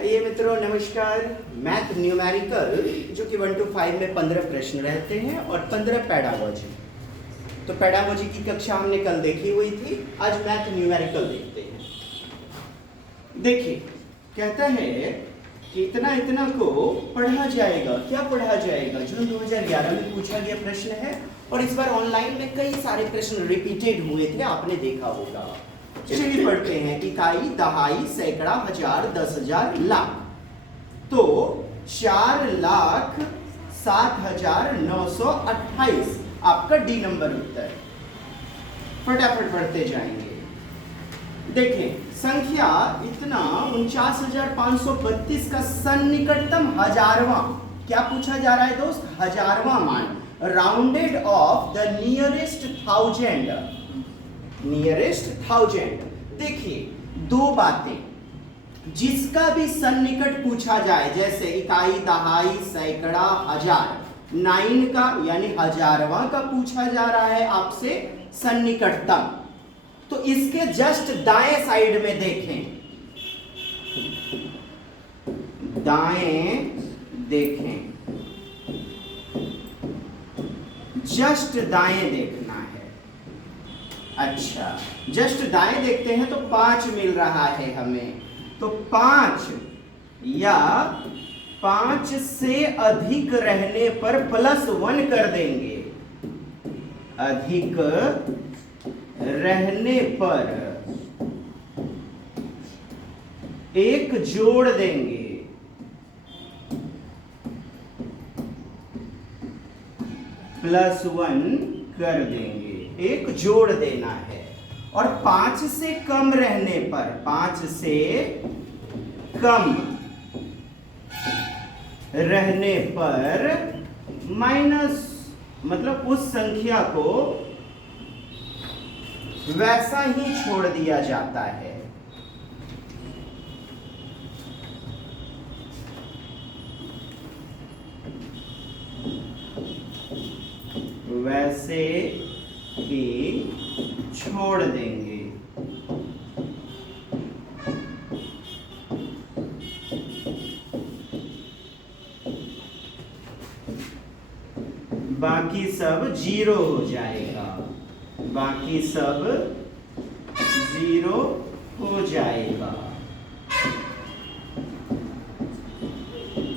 आइए मित्रों, नमस्कार। मैथ न्यूमेरिकल जो कि 1 to 5 में 15 प्रश्न रहते हैं और 15 पैडागोजी। तो पैडागोजी की कक्षा हमने कल देखी हुई थी, आज मैथ न्यूमेरिकल देखते हैं। देखिए, कहता है कि इतना इतना को पढ़ा जाएगा। क्या पढ़ा जाएगा? जून 2011 में पूछा गया प्रश्न है और इस बार ऑनलाइन में कई सारे प्रश्न रिपीटेड हुए थे, आपने देखा होगा। चलिए पढ़ते हैं। इकाई, दहाई, सैकड़ा, हजार, 10,000, लाख। तो 4,07,928 आपका डी नंबर उत्तर। फटाफट पढ़ते जाएंगे। देखें, संख्या इतना 49,532 का सन्निकटतम हजारवां, क्या पूछा जा रहा है दोस्त? हजारवां मान, rounded off the nearest thousand. Nearest thousand. देखिए, दो बातें, जिसका भी सन्निकट पूछा जाए, जैसे इकाई, दहाई, सैकड़ा, हजार, 9 का यानी हजारवां का पूछा जा रहा है आपसे सन्निकटतम, तो इसके जस्ट दाएं साइड में देखें, दाएं देखें, जस्ट दाएं देखना है। अच्छा, जस्ट दाएं देखते हैं तो 5 मिल रहा है हमें, तो 5 या 5 से अधिक रहने पर +1 कर देंगे। अधिक रहने पर 1 जोड़ देंगे। +1 कर देंगे, 1 जोड़ देना है। और 5 से कम रहने पर, 5 से कम रहने पर माइनस, मतलब उस संख्या को वैसा ही छोड़ दिया जाता है। वैसे ही छोड़ देंगे। बाकी सब 0 हो जाएगा। बाकी सब 0 हो जाएगा।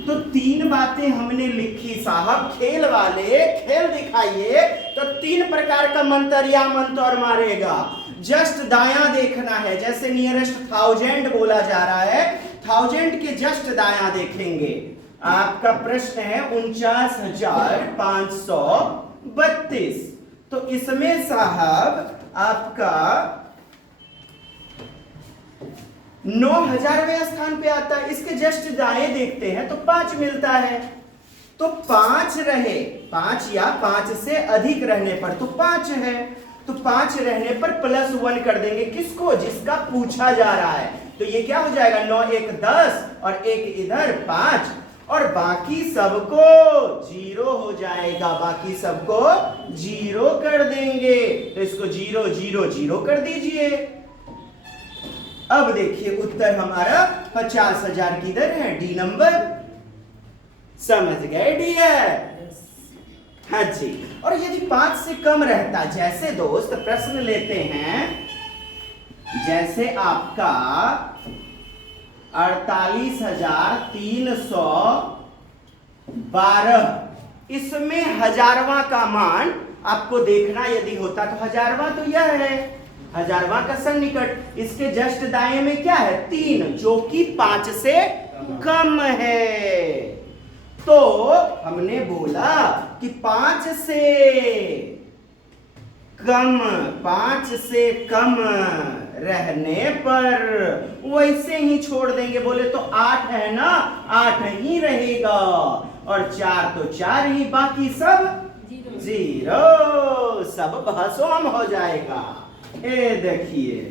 तो 3 बातें हमने लिखी साहब। खेल वाले खेल दिखाइए तो 3 प्रकार का मंत्र या मंत्र मारेगा। जस्ट दायां देखना है, जैसे नियरेस्ट थाउजेंड बोला जा रहा है, थाउजेंड के जस्ट दायां देखेंगे। आपका प्रश्न है 49,532, तो इसमें साहब आपका 9,000वें स्थान पे आता है। इसके जस्ट दाएं देखते हैं तो 5 मिलता है, तो 5 रहे, 5 या 5 से अधिक रहने पर तो 5 है, तो 5 रहने पर +1 कर देंगे। किसको? जिसका पूछा जा रहा है। तो ये क्या हो जाएगा? 9 1 10 और 1 इधर 5, और बाकी सबको 0 हो जाएगा। बाकी सबको 0 कर देंगे, तो इसको 0 0 0 कर दीजिए। अब देखिए, उत्तर हमारा 50,000 किधर है? D number. समझ गए डियर? हाँ जी। और यदि 5 से कम रहता, जैसे दोस्त प्रश्न लेते हैं, जैसे आपका 48,312, इसमें हजारवां का मान आपको देखना यदि होता, तो हजारवां तो यह है, हजारवां का सन्निकट। इसके जस्ट दाएं में क्या है? 3, जो कि 5 से कम है। तो हमने बोला कि 5 से कम रहने पर वैसे ही छोड़ देंगे। बोले तो 8 है ना, 8 ही रहेगा, और 4 तो 4 ही, बाकी सब 0, सब भस्म हो जाएगा। ये देखिए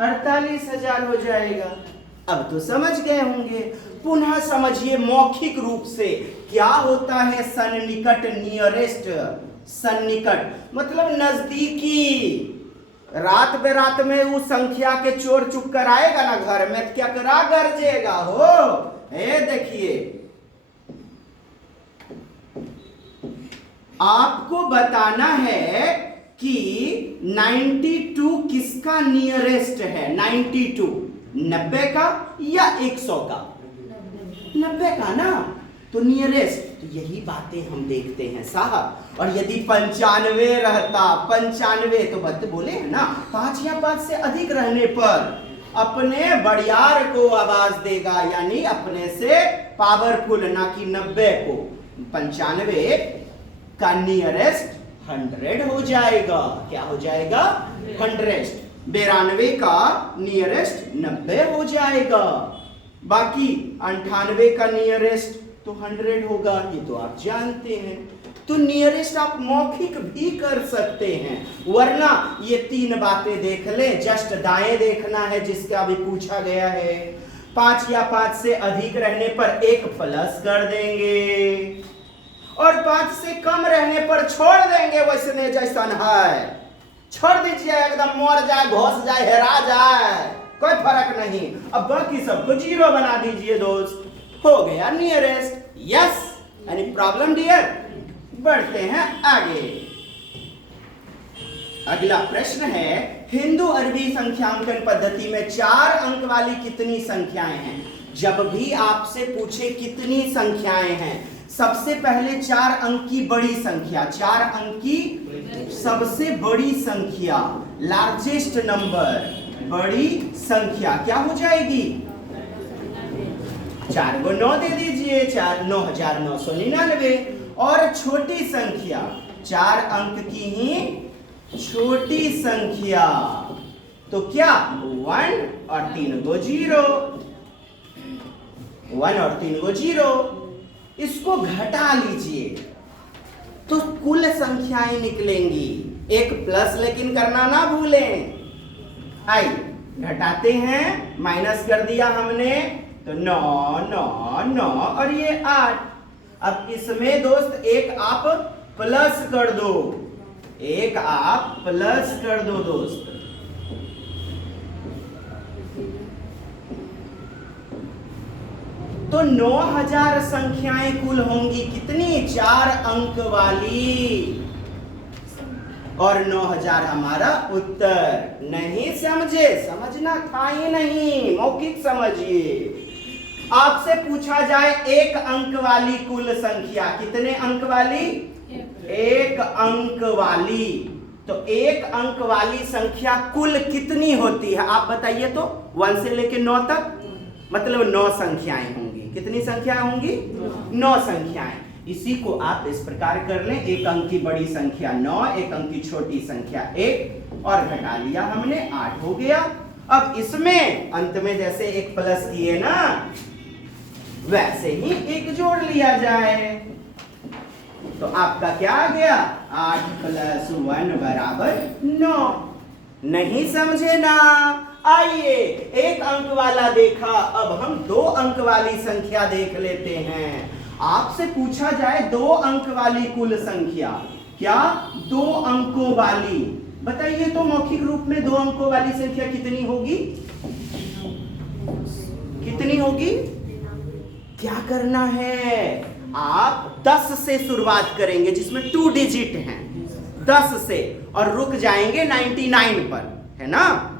48,000 हो जाएगा। अब तो समझ गए होंगे। पुनः समझिए मौखिक रूप से क्या होता है सन्निकट। नियरेस्ट, सन्निकट मतलब नजदीकी, रात बेरात में उस संख्या के चोर चुप कर आएगा ना घर में, तो क्या करा गरजेगा हो। ये देखिए, आपको बताना है कि 92 किसका नियरेस्ट है। 92 90 का या 100 का? 90 का ना, तो नियरेस्ट। तो यही बातें हम देखते हैं साहब। और यदि 95 रहता, 95 तो बत बोले है ना, 5 या 5 से अधिक रहने पर अपने बड़ियार को आवाज देगा, यानी अपने से पावरफुल, ना कि 90 को। 95 का नियरेस्ट 100 हो जाएगा। क्या हो जाएगा? 100। 92 का नियरेस्ट 90 हो जाएगा। बाकी 98 का नियरेस्ट तो 100 होगा, ये तो आप जानते हैं। तो नियरेस्ट आप मौखिक भी कर सकते हैं, वरना ये 3 बातें देख लें। जस्ट दाएं देखना है जिसका अभी पूछा गया है। 5 या 5 से अधिक रहने पर 1 प्लस कर देंगे, और 5 से कम रहने पर छोड़ देंगे वैसने जैसन है। छोड़ दीजिए, एकदम मर जाए, घोस जाए, हेरा जाए, कोई फर्क नहीं। अब बाकी सबको 0 बना दीजिए दोस्त, हो गया nearest. Yes, any problem dear? बढ़ते हैं आगे। अगला प्रश्न है, हिंदू अरबी संख्यांकन पद्धति में 4 अंक वाली कितनी संख्याएं हैं? जब भी आपसे पूछे कितनी संख्याएं हैं, सबसे पहले 4 अंक की बड़ी संख्या, 4 अंक की सबसे बड़ी संख्या, लार्जेस्ट नंबर, बड़ी संख्या क्या हो जाएगी? 4 को 9 दे दीजिए, 9,999। और छोटी संख्या, 4 अंक की ही छोटी संख्या, तो क्या 1 और 3 को 0, 1 और 3 को 0। इसको घटा लीजिए तो कुल संख्याएं निकलेंगी। एक प्लस लेकिन करना ना भूलें। आइए घटाते हैं, माइनस कर दिया हमने, तो 9 9 9 और ये 8। अब इसमें दोस्त एक आप प्लस कर दो, एक आप प्लस कर दो दोस्त। तो 9000 संख्याएं कुल होंगी। कितनी? 4 अंक वाली। और 9000 हमारा उत्तर। नहीं समझे? समझना था ही नहीं, मौखिक समझिए। आपसे पूछा जाए 1 अंक वाली कुल संख्या, कितने अंक वाली? 1 अंक वाली। तो 1 अंक वाली संख्या कुल कितनी होती है आप बताइए तो? 1 से लेके 9 तक, मतलब 9 संख्याएं होंगी। कितनी संख्याएं होंगी? 9 संख्याएं। इसी को आप इस प्रकार कर लें, 1 अंक की बड़ी संख्या 9, 1 अंक की छोटी संख्या 1, और घटा लिया हमने, 8 हो गया। अब इसमें अंत में जैसे 1 प्लस किए ना, वैसे ही 1 जोड़ लिया जाए। तो आपका क्या आ गया? 8 + 1 = 9। नहीं समझे ना? आइए, 1 अंक वाला देखा, अब हम 2 अंक वाली संख्या देख लेते हैं। आपसे पूछा जाए 2 अंक वाली कुल संख्या, क्या 2 अंकों वाली? बताइए तो मौखिक रूप में 2 अंकों वाली संख्या कितनी होगी? कितनी होगी? क्या करना है? आप 10 से शुरुआत करेंगे, जिसमें 2 डिजिट हैं, 10 से, और रुक जाएंगे 99 पर, है ना?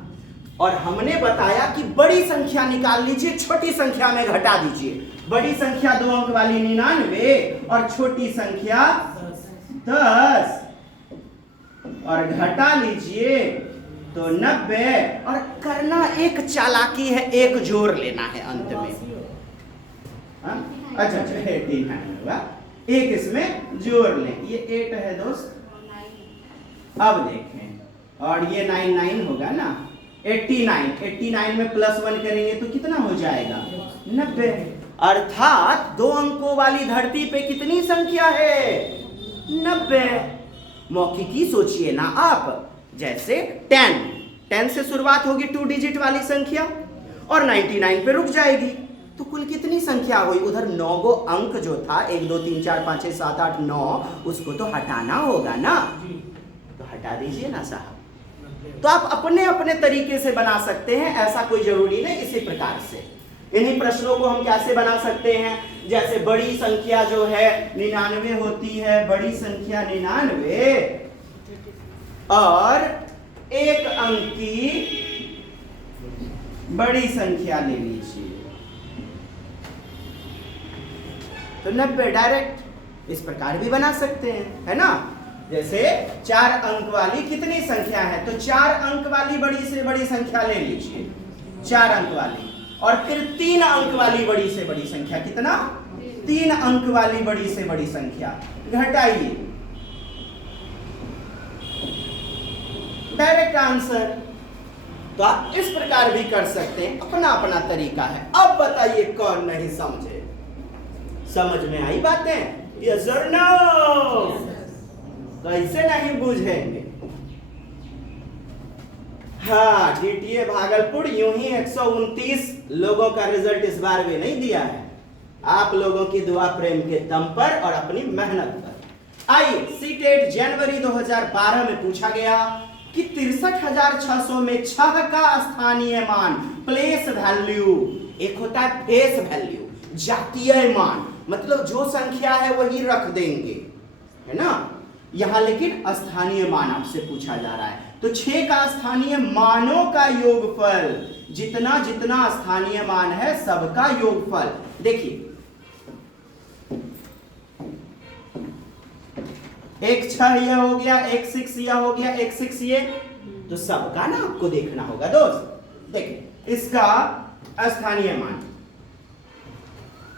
और हमने बताया कि बड़ी संख्या निकाल लीजिए, छोटी संख्या में घटा दीजिए। बड़ी संख्या 2 अंक वाली 99 और छोटी संख्या 10, और घटा लीजिए तो 90। और करना एक चालाकी है, 1 जोड़ लेना है अंत में। अच्छा 89 होगा, 1 इसमें जोड़ लें, ये 8 है दोस्त। अब देखें, और ये 99 होगा ना, 89 में +1 करेंगे तो कितना हो जाएगा? 90। अर्थात 2 अंकों वाली धरती पे कितनी संख्या है? 90। मौखिकी सोचिए ना आप, जैसे 10 से शुरुआत होगी 2 डिजिट वाली संख्या, और 99 पे रुक जाएगी, तो कुल कितनी संख्या हुई? उधर 9 गो अंक जो था, 1 2 3 4 5 6 7 8 9, उसको तो हटाना होगा ना, तो हटा दीजिए ना साहब। तो आप अपने अपने तरीके से बना सकते हैं, ऐसा कोई जरूरी नहीं। इसी प्रकार से इन्हीं प्रश्नों को हम कैसे बना सकते हैं, जैसे बड़ी संख्या जो है 99 होती है, बड़ी संख्या 99 और एक अंक की बड़ी संख्या ले लीजिए तो 90 डायरेक्ट इस प्रकार भी बना सकते हैं, है ना। जैसे 4 अंक वाली कितनी संख्या है, तो 4 अंक वाली बड़ी से बड़ी संख्या ले लीजिए, 4 अंक वाली, और फिर 3 अंक वाली बड़ी से बड़ी संख्या, कितना, 3 अंक वाली बड़ी से बड़ी संख्या, घटाइए, डायरेक्ट आंसर। तो आप इस प्रकार भी कर सकते हैं, अपना अपना तरीका है। अब बताइए कौन नहीं समझे, समझ में आई बातें? यस और नो? कैसे नहीं बुझेंगे? हाँ, डीटीए भागलपुर यूं ही 129 लोगों का रिजल्ट इस बार भी नहीं दिया है, आप लोगों की दुआ प्रेम के दम पर और अपनी मेहनत पर। आइए, सीटेट जनवरी 2012 में पूछा गया कि 63,600 में 6 का स्थानीय मान, प्लेस वैल्यू, एक होता है फेस वैल्यू, जातीय मान, मतलब जो संख्या है वही रख देंगे, है ना। यहां लेकिन स्थानीय मान आपसे पूछा जा रहा है, तो 6 का स्थानीय मानों का योगफल, जितना जितना स्थानीय मान है सबका योगफल। देखिए, एक 6 यह हो गया, एक 6 यह हो गया, एक 6 ये, तो सबका ना आपको देखना होगा दोस्त। देखिए, इसका स्थानीय मान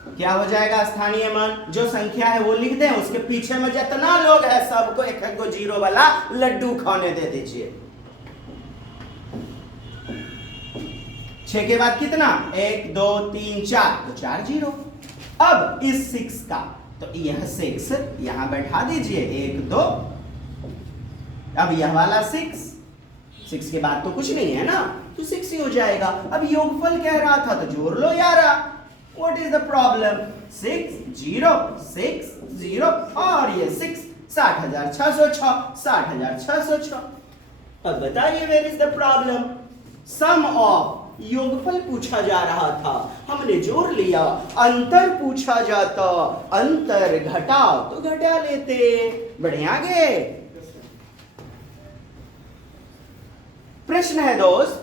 क्या हो जाएगा, स्थानीय मान जो संख्या है वो लिख दें, उसके पीछे में जितना लोग है सबको एक एक को जीरो वाला लड्डू खाने दे दीजिए। 6 के बाद कितना, 1 2 3 4, तो 4 जीरो। अब इस 6 का, तो यह 6 यहां बैठा दीजिए, 1 2, अब यह वाला 6 के बाद तो कुछ नहीं है ना, तो 6 ही हो जाएगा। अब योगफल कह रहा था तो जोड़ लो यारा, व्हाट इज द प्रॉब्लम, 6 0 6 0 और ये 6, 60,606, 60,606। अब बताइए where is the problem, sum of, योगफल पूछा जा रहा था, हमने जोड़ लिया, अंतर पूछा जाता, अंतर घटाओ तो घटा लेते, बढ़िया आगे। प्रश्न है दोस्त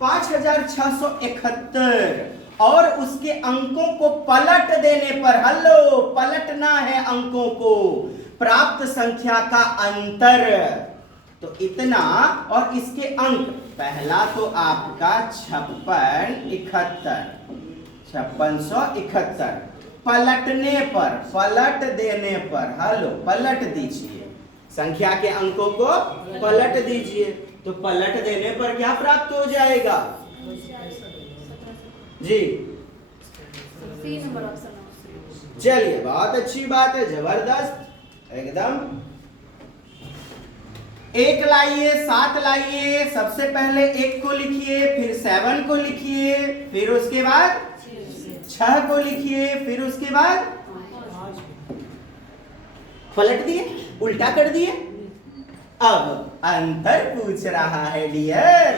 5,671 और उसके अंकों को पलट देने पर, हेलो पलटना है अंकों को, प्राप्त संख्या का अंतर, तो इतना और इसके अंक, पहला तो आपका 5671, पलटने पर, पलट देने पर, हेलो पलट दीजिए, संख्या के अंकों को पलट दीजिए, तो पलट देने पर क्या प्राप्त हो जाएगा जी, चलिए बहुत अच्छी बात है, जबरदस्त एकदम। 1 लाइए, 7 लाइए, सबसे पहले 1 को लिखिए, फिर 7 को लिखिए, फिर उसके बाद 6 को लिखिए, फिर उसके बाद पलट दिए, उल्टा कर दिए। अब अंतर पूछ रहा है डियर,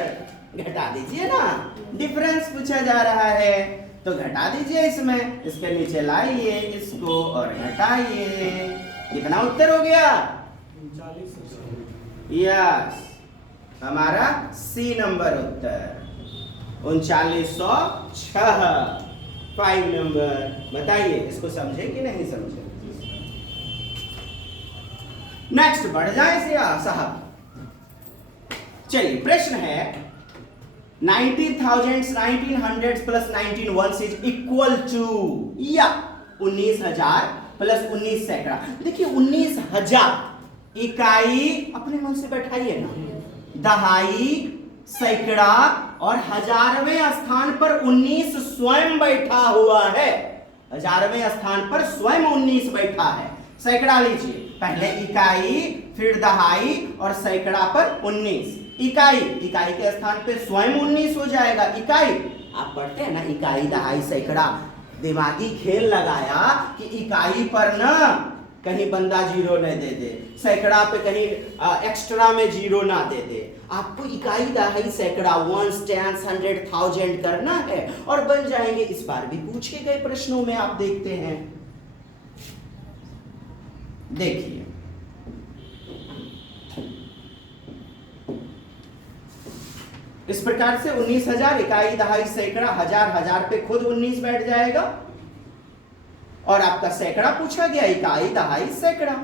घटा दीजिए ना, डिफरेंस पूछा जा रहा है तो घटा दीजिए, इसमें इसके नीचे लाइए इसको और घटाइए, कितना उत्तर हो गया, यस हमारा सी नंबर उत्तर 3906, 5 नंबर। बताइए इसको समझे कि नहीं समझे। नेक्स्ट बढ़ जाए से साहब, चलिए प्रश्न है 90,000 1900 प्लस 19 इज इक्वल टू, या 19,000 प्लस 19 सैकड़ा। देखिए 19,000 इकाई अपने मन से बैठाइए ना, दहाई, सैकड़ा और हजारवें स्थान पर 19 स्वयं बैठा हुआ है, हजारवें स्थान पर स्वयं 19 बैठा है। सैकड़ा लीजिए, पहले इकाई, फिर दहाई और सैकड़ा पर 19, इकाई, इकाई के स्थान पे स्वयं 19 हो जाएगा। इकाई आप पढ़ते हैं ना, इकाई दहाई सैकड़ा, दिमागी खेल लगाया कि इकाई पर ना कहीं बंदा जीरो न दे दे, सैकड़ा पे कहीं एक्स्ट्रा में जीरो ना दे दे। आपको इकाई दहाई सैकड़ा वंस टेंस 100,000 करना है और बन जाएंगे। इस बार भी पूछे गए प्रश्नों में आप देखते हैं, देखिए इस प्रकार से 19,000 इकाई दहाई सैकड़ा, हजार हजार पे खुद 19 बैठ जाएगा और आपका सैकड़ा पूछा गया, इकाई दहाई सैकड़ा,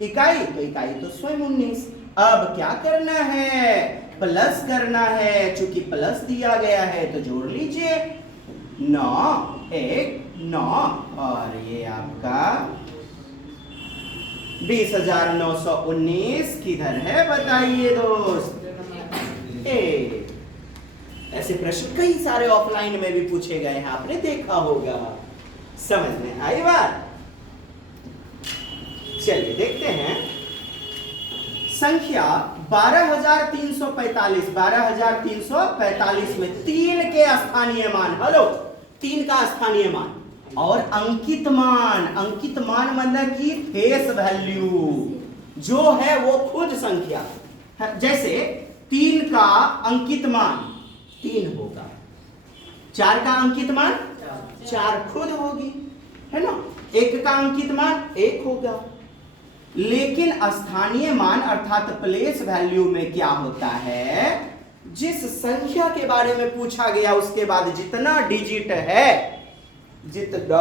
इकाई तो स्वयं 19। अब क्या करना है, प्लस करना है, चूंकि प्लस दिया गया है तो जोड़ लीजिए 9 1 9 और ये आपका 20,919 किधर है बताइए दोस्त। ऐसे प्रश्न कई सारे ऑफलाइन में भी पूछे गए हैं, आपने देखा होगा। समझ में आई बात? चलिए देखते हैं संख्या 12,345 में 3 के स्थानीय मान, हेलो 3 का स्थानीय मान और अंकित मान मतलब कि फेस वैल्यू जो है वो खुद संख्या, जैसे 3 का अंकित मान 3 होगा, 4 का अंकित मान 4 खुद होगी, है ना, 1 का अंकित मान 1 होगा। लेकिन स्थानीय मान अर्थात प्लेस वैल्यू में क्या होता है, जिस संख्या के बारे में पूछा गया उसके बाद जितना डिजिट है, जितना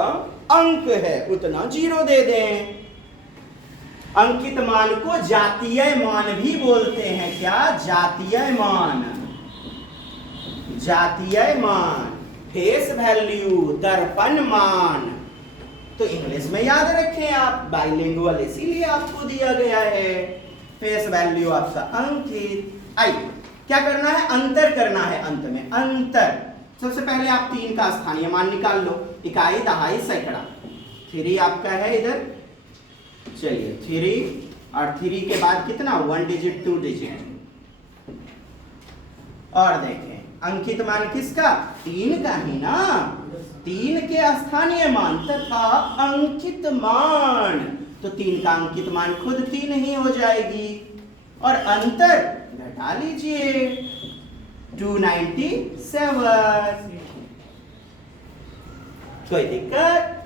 अंक है उतना जीरो दे दें। अंकित मान को जातीय मान भी बोलते हैं। क्या? जातीय मान, फेस वैल्यू, दर्पण मान। तो इंग्लिश में याद रखें आप, बाइलिंगुअल इसीलिए आपको दिया गया है। फेस वैल्यू आपका अंकित। आइए क्या करना है, अंतर करना है। अंत में अंतर, सबसे पहले आप 3 का स्थानीय मान निकाल लो, इकाई दहाई सैकड़ा। 3 आपका है इधर, चलिए 3 और 3 के बाद कितना, 1 डिजिट 2 डिजिट। और देखें अंकित मान किसका, 3 का ही ना, 3 के स्थानीय मान तथा अंकित मान, तो 3 का अंकित मान खुद 3 ही हो जाएगी और अंतर घटा लीजिए 297। कोई दिक्कत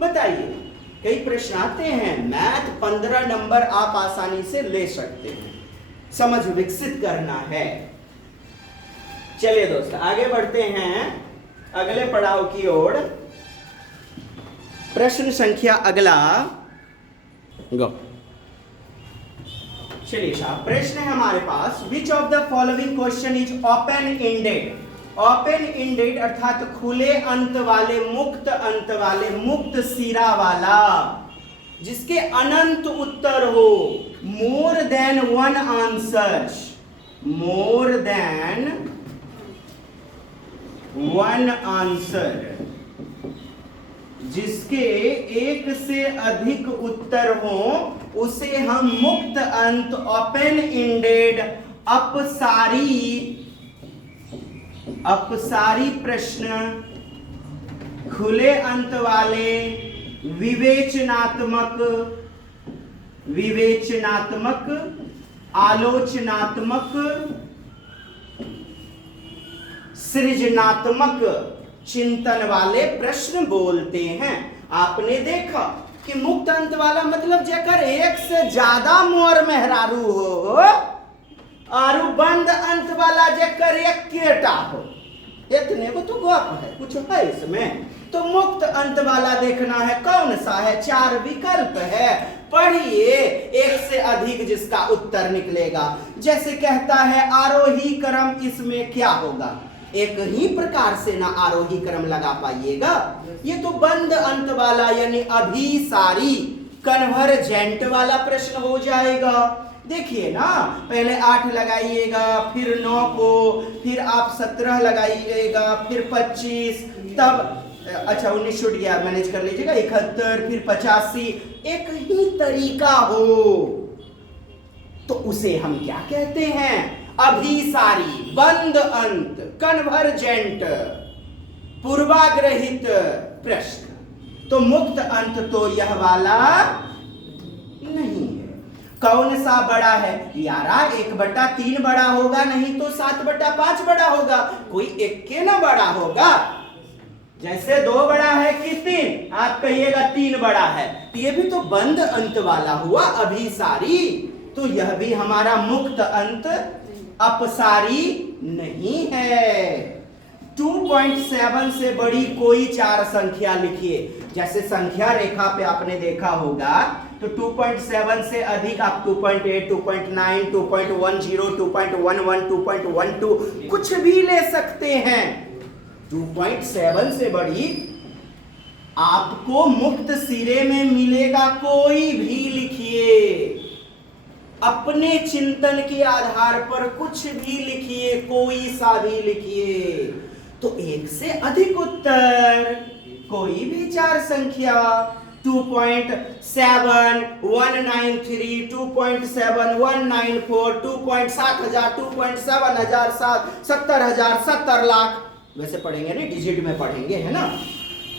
बताइए? कई प्रश्न आते हैं, मैथ 15 नंबर आप आसानी से ले सकते हैं, समझ विकसित करना है। चलिए दोस्त आगे बढ़ते हैं अगले पड़ाव की ओर। प्रश्न संख्या अगला गो। चलिए साहब, प्रश्न है हमारे पास, which of the following question is open ended. Open ended अर्थात खुले अंत वाले, मुक्त अंत वाले, मुक्त सिरा वाला, जिसके अनंत उत्तर हो। More than 1 answers, more than 1 answer, जिसके 1 से अधिक उत्तर हो उसे हम मुक्त अंत, ओपन एंडेड, अपसारी प्रश्न, खुले अंत वाले, विवेचनात्मक, आलोचनात्मक, सृजनात्मक चिंतन वाले प्रश्न बोलते हैं। आपने देखा कि मुक्त अंत वाला मतलब जेकर 1 से ज्यादा मोर मेहरारू हो, और बंद अंत वाला जेकर 1 केटा हो। इतने को तो गप है, कुछ है इसमें। तो मुक्त अंत वाला देखना है, कौन सा है, 4 विकल्प है, पढ़िए 1 से अधिक जिसका उत्तर निकलेगा। जैसे कहता है आरोही क्रम, इसमें क्या होगा, एक ही प्रकार से ना आरोही क्रम लगा पाइएगा। ये तो बंद अंत वाला यानी अभिसारी, कन्वर्जेंट वाला प्रश्न हो जाएगा। देखिए ना, पहले 8 लगाइएगा, फिर 9 को, फिर आप 17 लगाइएगा, फिर 25, तब अच्छा 19 छूट गया, मैनेज कर लीजिएगा, 71, फिर 85। एक ही तरीका हो तो उसे हम क्या कहते हैं, अभिसारी, बंद अंत, कन्वर्जेंट, पूर्वाग्रहित प्रश्न। तो मुक्त अंत तो यह वाला नहीं है। कौन सा बड़ा है यारा? 1/3 बड़ा होगा, नहीं तो 7/5 बड़ा होगा। कोई एक के ना बड़ा होगा। जैसे 2 बड़ा है कि 3, आप कहिएगा 3 बड़ा है। ये भी तो बंद अंत वाला हुआ अभिसारी, तो यह भी हमारा मुक्त अंत अपसारी नहीं है। 2.7 से बड़ी कोई 4 संख्या लिखिए। जैसे संख्या रेखा पे आपने देखा होगा तो 2.7 से अधिक आप 2.8, 2.9, 2.10, 2.11, 2.12 कुछ भी ले सकते हैं। 2.7 से बड़ी आपको मुक्त सिरे में मिलेगा, कोई भी लिखिए। अपने चिंतन के आधार पर कुछ भी लिखिए, कोई सा भी लिखिए। तो 1 से अधिक उत्तर कोई भी 4 संख्या 2.7, 193, 2.7, 194, 2.7000, 2.7007, 70,000, 70 लाख। वैसे पढ़ेंगे नहीं, डिजिट में पढ़ेंगे, है ना।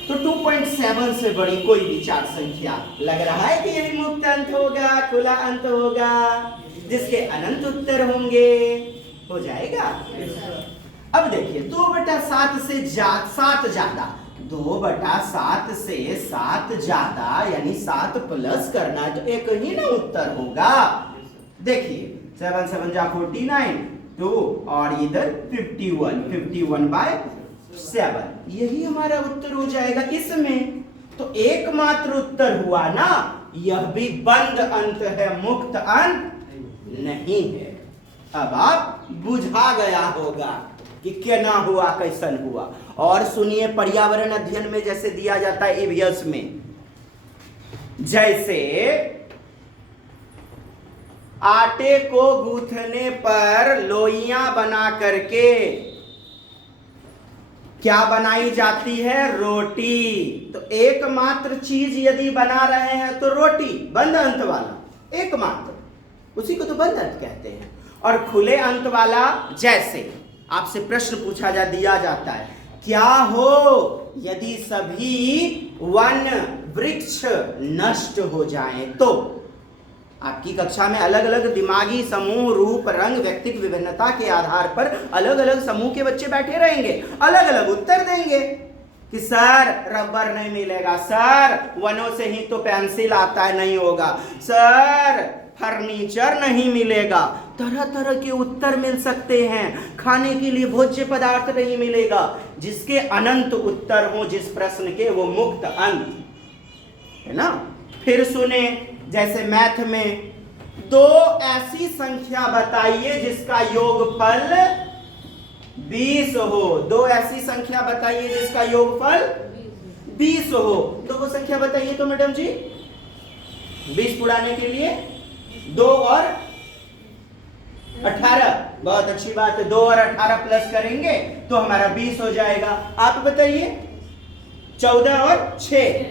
तो 2.7 से बड़ी कोई भी 4 संख्या लग रहा है कि यही मुक्त अंत होगा, खुला अंत होगा, जिसके अनंत उत्तर होंगे। हो जाएगा। अब देखिए 2/7 से 7 ज्यादा, 2/7 से 7 ज्यादा यानी 7 प्लस करना है, तो एक ही ना उत्तर होगा। देखिए 7 7 जा 49, 2 और इधर 51/7, यही हमारा उत्तर हो जाएगा इसमें। तो एकमात्र उत्तर हुआ ना, यह भी बंद अंत है, मुक्त अंत नहीं है। अब आप बुझा गया होगा कि क्या हुआ, कैसन हुआ। और सुनिए, पर्यावरण अध्ययन में जैसे दिया जाता है ईवीएस में, जैसे आटे को गूंथने पर लोइयां बना करके क्या बनाई जाती है? रोटी। तो एकमात्र चीज यदि बना रहे हैं तो रोटी, बंद अंत वाला, एकमात्र, उसी को तो बंद अंत कहते हैं। और खुले अंत वाला, जैसे आपसे प्रश्न पूछा दिया जाता है, क्या हो यदि सभी वन वृक्ष नष्ट हो जाएं? तो आपकी कक्षा में अलग अलग दिमागी समूह, रूप, रंग, व्यक्तित्व विभिन्नता के आधार पर अलग अलग समूह के बच्चे बैठे रहेंगे, अलग अलग उत्तर देंगे कि सर रबर नहीं मिलेगा, सर वनों से ही तो पेंसिल आता है, नहीं होगा, सर फर्नीचर नहीं मिलेगा। तरह तरह के उत्तर मिल सकते हैं। खाने के लिए भोज्य पदार्थ नहीं मिलेगा। जिसके अनंत उत्तर हो जिस प्रश्न के, वो मुक्त अंत है ना। फिर सुने, जैसे मैथ में 2 ऐसी संख्या बताइए जिसका योगफल 20 हो। 2 ऐसी संख्या बताइए जिसका योगफल 20 हो। तो वो संख्या बताइए तो मैडम जी। 20 उड़ाने के लिए 2 और 18, बहुत अच्छी बात है। 2 और 18 प्लस करेंगे तो हमारा 20 हो जाएगा। आप बताइए 14 और 6,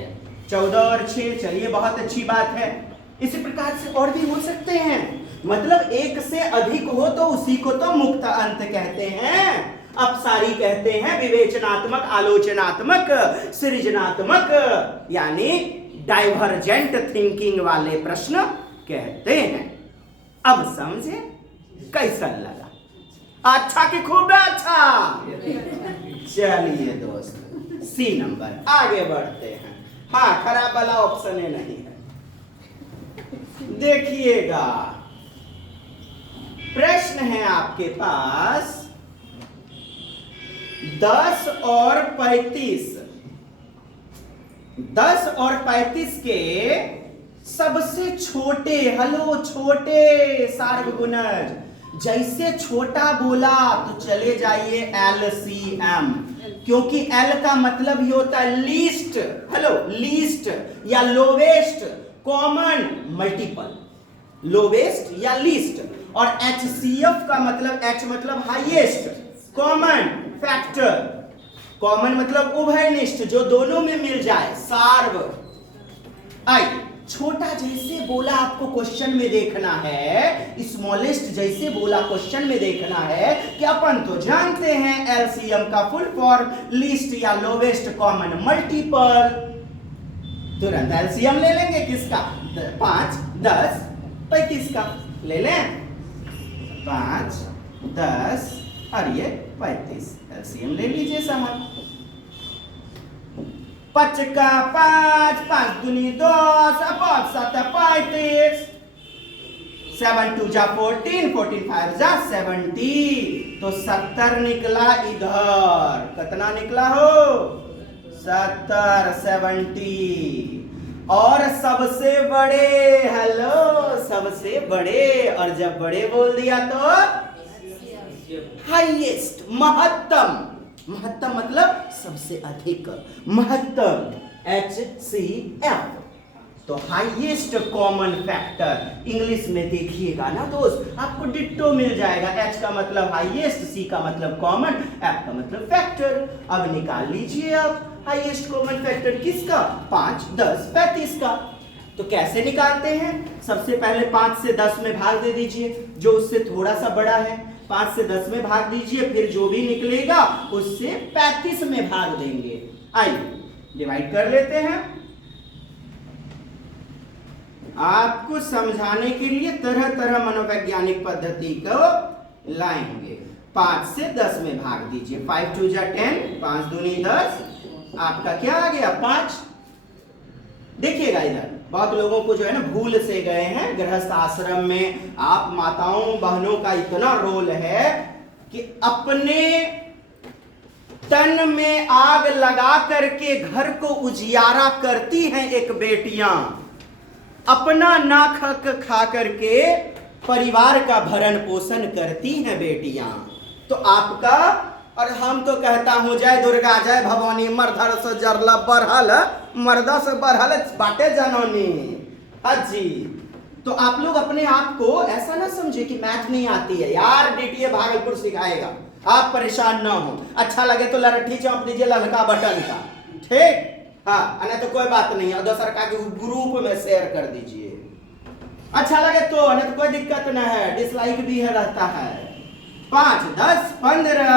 14 और 6, चलिए बहुत अच्छी बात है। इसी प्रकार से और भी हो सकते हैं। मतलब 1 से अधिक हो तो उसी को तो मुक्त अंत कहते हैं, अपसारी कहते हैं, विवेचनात्मक, आलोचनात्मक, सृजनात्मक यानी डाइवर्जेंट थिंकिंग वाले प्रश्न कहते हैं। अब समझे कैसन लगा? अच्छा कि खूब अच्छा? चलिए दोस्त, सी नंबर आगे बढ़ते हैं। हाँ, खराब वाला ऑप्शन है नहीं है। देखिएगा, प्रश्न है आपके पास 10 और 35। 10 और 35 के सबसे छोटे, हलो छोटे सार्वगुणज, जैसे छोटा बोला तो चले जाइए LCM, क्योंकि L का मतलब ही होता है लीस्ट, हेलो लीस्ट या लोवेस्ट कॉमन मल्टीपल, लोवेस्ट या लीस्ट। और HCF का मतलब, H मतलब हाईएस्ट, कॉमन फैक्टर, कॉमन मतलब उभयनिष्ठ, जो दोनों में मिल जाए, सार्व। आई छोटा जैसे बोला आपको क्वेश्चन में देखना है, स्मॉलेस्ट जैसे बोला क्वेश्चन में देखना है कि अपन तो जानते हैं LCM का फुल फॉर्म लीस्ट या लोवेस्ट कॉमन मल्टीपल। तुरंत एलसीएम ले लेंगे किसका? 5, 10, 35 का ले लें। 5, 10 और ये 35 एलसीएम ले लीजिए साहब। 5 का 5, 5 दूनी 10, 5 7 35, 7 2 जा 14, 14 5 जा 70, तो 70 निकला इधर। कितना निकला हो? 70, 70। और सबसे बड़े, हेलो, सबसे बड़े, और जब बड़े बोल दिया तो हाईएस्ट, महत्तम। महत्तम मतलब सबसे अधिक, महत्तम, HCF। तो हाईएस्ट कॉमन फैक्टर इंग्लिश में देखिएगा ना दोस्त, आपको डिट्टो मिल जाएगा। H का मतलब हाईएस्ट, C का मतलब कॉमन, F का मतलब फैक्टर। अब निकाल लीजिए आप हाईएस्ट कॉमन फैक्टर किसका? 5, 10, 35 का। तो कैसे निकालते हैं? सबसे पहले 5 से 10 में भाग दे दीजिए, जो उससे थोड़ा सा बड़ा है। 5 से 10 में भाग दीजिए, फिर जो भी निकलेगा उससे 35 में भाग देंगे। आइए डिवाइड कर लेते हैं। आपको समझाने के लिए तरह तरह मनोवैज्ञानिक पद्धति को लाएंगे। 5 से 10 में भाग दीजिए। 5 2 जा 10, 5 दूनी 10, आपका क्या आ गया? 5। देखिएगा इधर बहुत लोगों को जो है ना भूल से गए हैं। गृहस्थ आश्रम में आप माताओं बहनों का इतना रोल है कि अपने तन में आग लगा करके घर को उजियारा करती हैं एक बेटियां। अपना ना खा करके परिवार का भरण पोषण करती हैं बेटियां। तो आपका और हम तो कहता हूं जय दुर्गा जय भवानी, मर्धर से जरला बढ़ल, मर्दा से बढ़ल बाटे जननी। जी, तो आप लोग अपने आप को ऐसा ना समझे कि मैथ नहीं आती है यार, डीटीए भागलपुर सिखाएगा, आप परेशान ना हो। अच्छा लगे तो लड़ठी चाप दीजिए ललका बटन का, ठीक? हाँ, नहीं तो कोई बात नहीं है, दूसर का ग्रुप में शेयर कर दीजिए। अच्छा लगे तो, नहीं तो कोई दिक्कत ना है, डिसलाइक भी है रहता है। 5 10 15,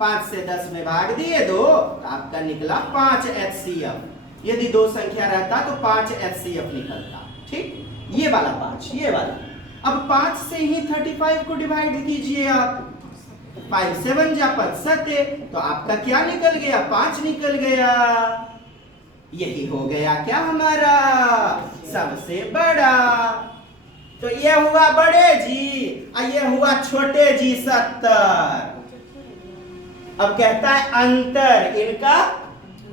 5 से 10 में भाग दिए 2, तो आपका निकला 5 HCF। यदि 2 संख्या रहता तो 5 HCF निकलता, ठीक? ये वाला 5, ये वाला। अब 5 से ही 35 को डिवाइड कीजिए आप। 5 7 जा 75, तो आपका क्या निकल गया? 5 निकल गया। यही हो गया क्या हमारा सबसे बड़ा। तो ये हुआ बड़े जी और ये हुआ छोटे जी 70। अब कहता है अंतर, इनका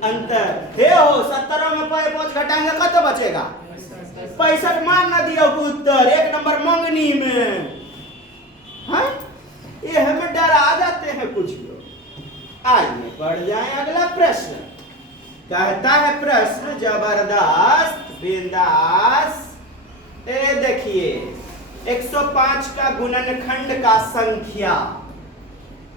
अंतर। हे हो 70 में 5 घटाएंगे कत बचेगा? 65 मान ना दिया उत्तर, 1 नंबर मंगनी में। हाँ, ये हमें डरा जाते हैं कुछ लोग। आइए बढ़ जाए अगला प्रश्न। कहता है प्रश्न जबरदस्त बिंदास। देखिए 105 का गुणनखंड का संख्या,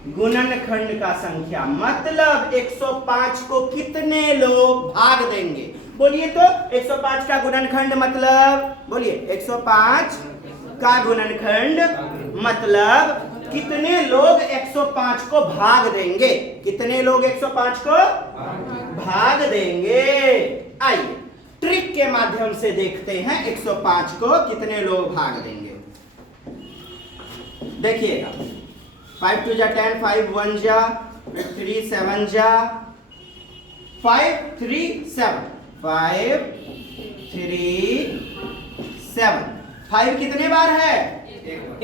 गुणनखंड का संख्या मतलब 105 को कितने लोग भाग देंगे? बोलिए तो 105 का गुणनखंड मतलब, बोलिए 105 का गुणनखंड मतलब कितने लोग 105 को भाग देंगे? कितने लोग 105 को भाग देंगे? आइए ट्रिक के माध्यम से देखते हैं 105 को कितने लोग भाग देंगे। देखिएगा 5 2 जा 10, 5 1 जा 3 7 जा 5 3 7, 5 3 7। 5 कितने बार है?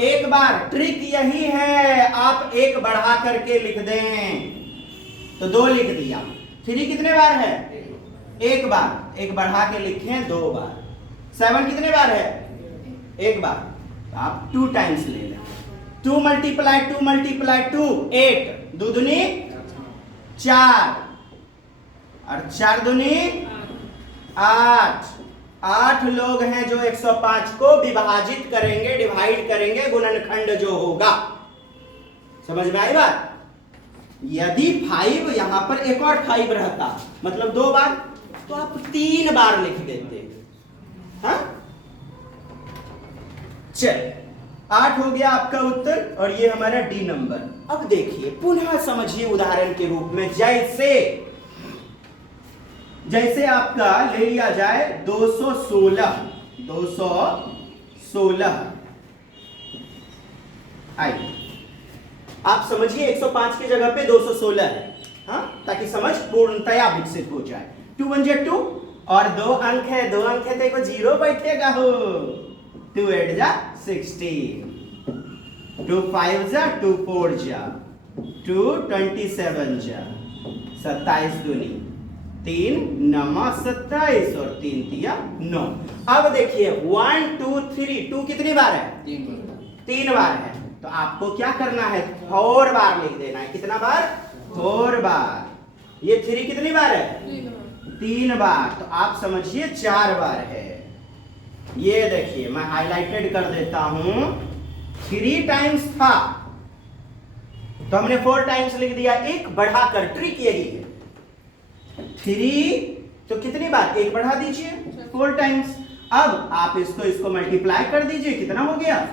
एक बार। ट्रिक यही है, आप 1 बढ़ा करके लिख दें तो 2 लिख दिया। 3 कितने बार है? 1 बार। 1 बढ़ा के लिखें 2 बार। 7 कितने बार है? 1 बार। आप 2 टाइम्स ले लें। 2 मल्टीप्लाई 2 मल्टीप्लाई 2 8, 2 दूनी 4 और 4 दूनी 8। 8 लोग हैं जो 105 को विभाजित करेंगे, डिवाइड करेंगे, गुणनखंड जो होगा। समझ में आई बात? यदि 5 यहां पर एक और 5 रहता मतलब 2 बार, तो आप 3 बार लिख देते। हाँ, चलिए 8 हो गया आपका उत्तर और ये हमारा डी नंबर। अब देखिए पुनः समझिए उदाहरण के रूप में, जैसे जैसे आपका ले लिया जाए 216 आइए आप समझिए 105 की जगह पे 216 है, हाँ, ताकि समझ पूर्णतया विकसित हो जाए। 2 1 जा 2 और 2 अंक है, 2 अंक है तो एक 0 बैठेगा हो। 2 8 जा 16, 2 5 जा 2 4 जा 2 27 जा 27 दूनी 3 9 27 और 3 तिया 9। अब देखिए 1 2 3 2 कितनी बार है? 3 बार है। तो आपको क्या करना है? 4 बार लिख देना है। कितना बार? 4 बार। ये 3 कितनी बार है? 3 बार। तो आप समझिए 4 बार है। ये देखिए मैं हाईलाइटेड कर देता हूं, 3 टाइम्स था तो हमने 4 टाइम्स लिख दिया। एक बढ़ाकर, ट्रिक यही है। 3 तो कितनी बार? एक बढ़ा दीजिए 4 टाइम्स। अब आप इसको मल्टीप्लाई कर दीजिए, कितना हो गया?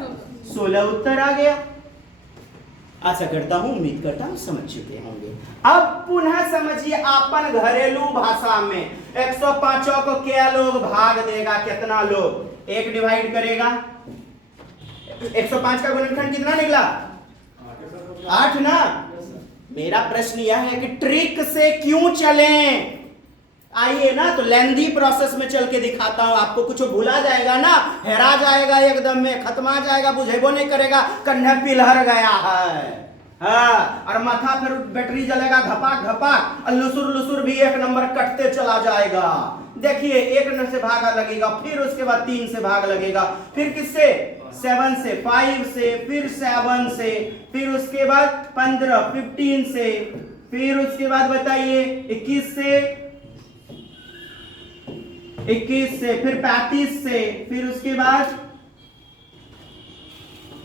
16 उत्तर आ गया। आशा करता हूं, उम्मीद करता हूं समझ चुके होंगे। अब पुनः समझिए अपन घरेलू भाषा में 105 को क्या लोग भाग देगा? कितना लोग? 1 डिवाइड करेगा। 105 का गुणनखंड कितना निकला? 8 ना। मेरा प्रश्न यह है कि ट्रिक से क्यों चलें? आइए ना, तो लेंदी प्रोसेस में चल के दिखाता हूं आपको। कुछ भूला जाएगा ना, हेरा जाएगा, एकदम में खत्म आ जाएगा, बुझेबो नहीं करेगा, कन्या पिलहर गया है। हाँ, और माथा फिर बैटरी जलेगा घपाक घपाक, और लुसुर लुसुर भी 1 नंबर कटते चला जाएगा। देखिए 1 नंबर से भागा लगेगा, फिर उसके बाद 3 से भाग लगेगा, फिर किससे? 7 से, 5 से, फिर 7 से, फिर उसके बाद 15 15 से, फिर उसके बाद बताइए 21 से, फिर 35 से, फिर उसके बाद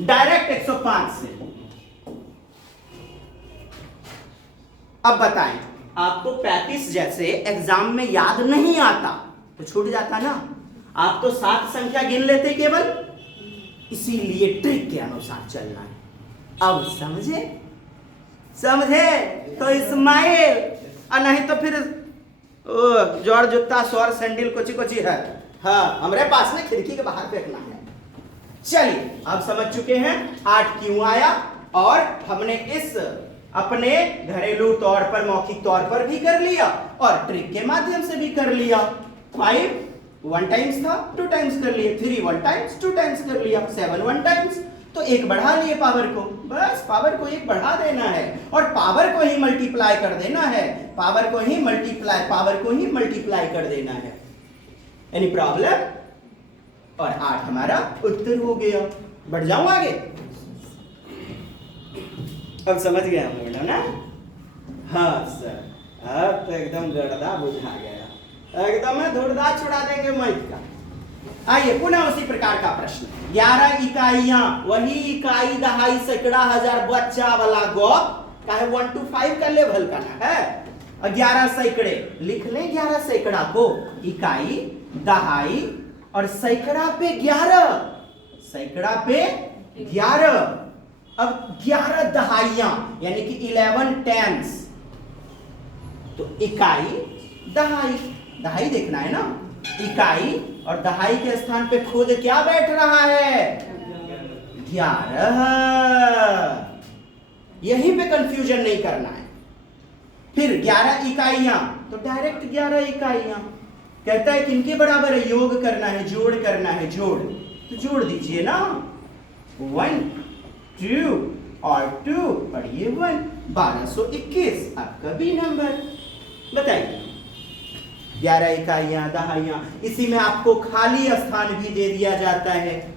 डायरेक्ट 105 से। अब बताएं, आपको 35 जैसे एग्जाम में याद नहीं आता तो छूट जाता ना। आप तो 7 संख्या गिन लेते केवल, इसीलिए ट्रिक के अनुसार चलना है। अब समझे तो इस्माइल, और नहीं तो फिर जोर जूता सौर सैंडल कोची है। हाँ, हमारे पास में खिड़की के बाहर फेंकना है। चलिए अब समझ चुके हैं 8 क्यों आया, और हमने इस अपने घरेलू तौर पर, मौखिक तौर पर भी कर लिया और ट्रिक के माध्यम से भी कर लिया। 5 1 टाइम्स था, 2 टाइम्स कर लिए। 3 1 टाइम्स, 2 टाइम्स कर लिया। 7 1 टाइम्स, तो 1 बढ़ा लिए पावर को। बस पावर को 1 बढ़ा देना है और पावर को ही मल्टीप्लाई कर देना है। पावर को ही मल्टीप्लाई कर देना है। Any problem? और 8 हमारा उत्तर हो गया। बढ़ जाऊं आगे? अब समझ गया हम लोग ना? हाँ सर, अब तो एकदम गर्दा बुझा गया, एकदम में धुरदा छुड़ा देंगे मैथ का। आइए पुनः उसी प्रकार का प्रश्न। 11 इकाइयां, वही इकाई, दहाई, सैकड़ा, हजार, बच्चा वाला गप का है। 1 to 5 का लेवल का ना है। 11 सैकड़े लिख लें। 11 सैकड़ा को इकाई, दहाई और सैकड़ा पे 11, सैकड़ा पे 11। अब 11 दहाइयां यानी कि 11 टेंस, तो इकाई, दहाई, दहाई देखना है ना। इकाई और दहाई के स्थान पे खुद क्या बैठ रहा है? 11। यहीं पे कंफ्यूजन नहीं करना है। फिर 11 इकाइयां, तो डायरेक्ट 11 इकाइयां। कहता है किनके बराबर है? योग करना है, जोड़ करना है, जोड़, तो जोड़ दीजिए ना। 1 2 और 2 और ये 1, 1221 आपका बी नंबर। बताइए 11 इकाइयां, दहाइयां, इसी में आपको खाली स्थान भी दे दिया जाता है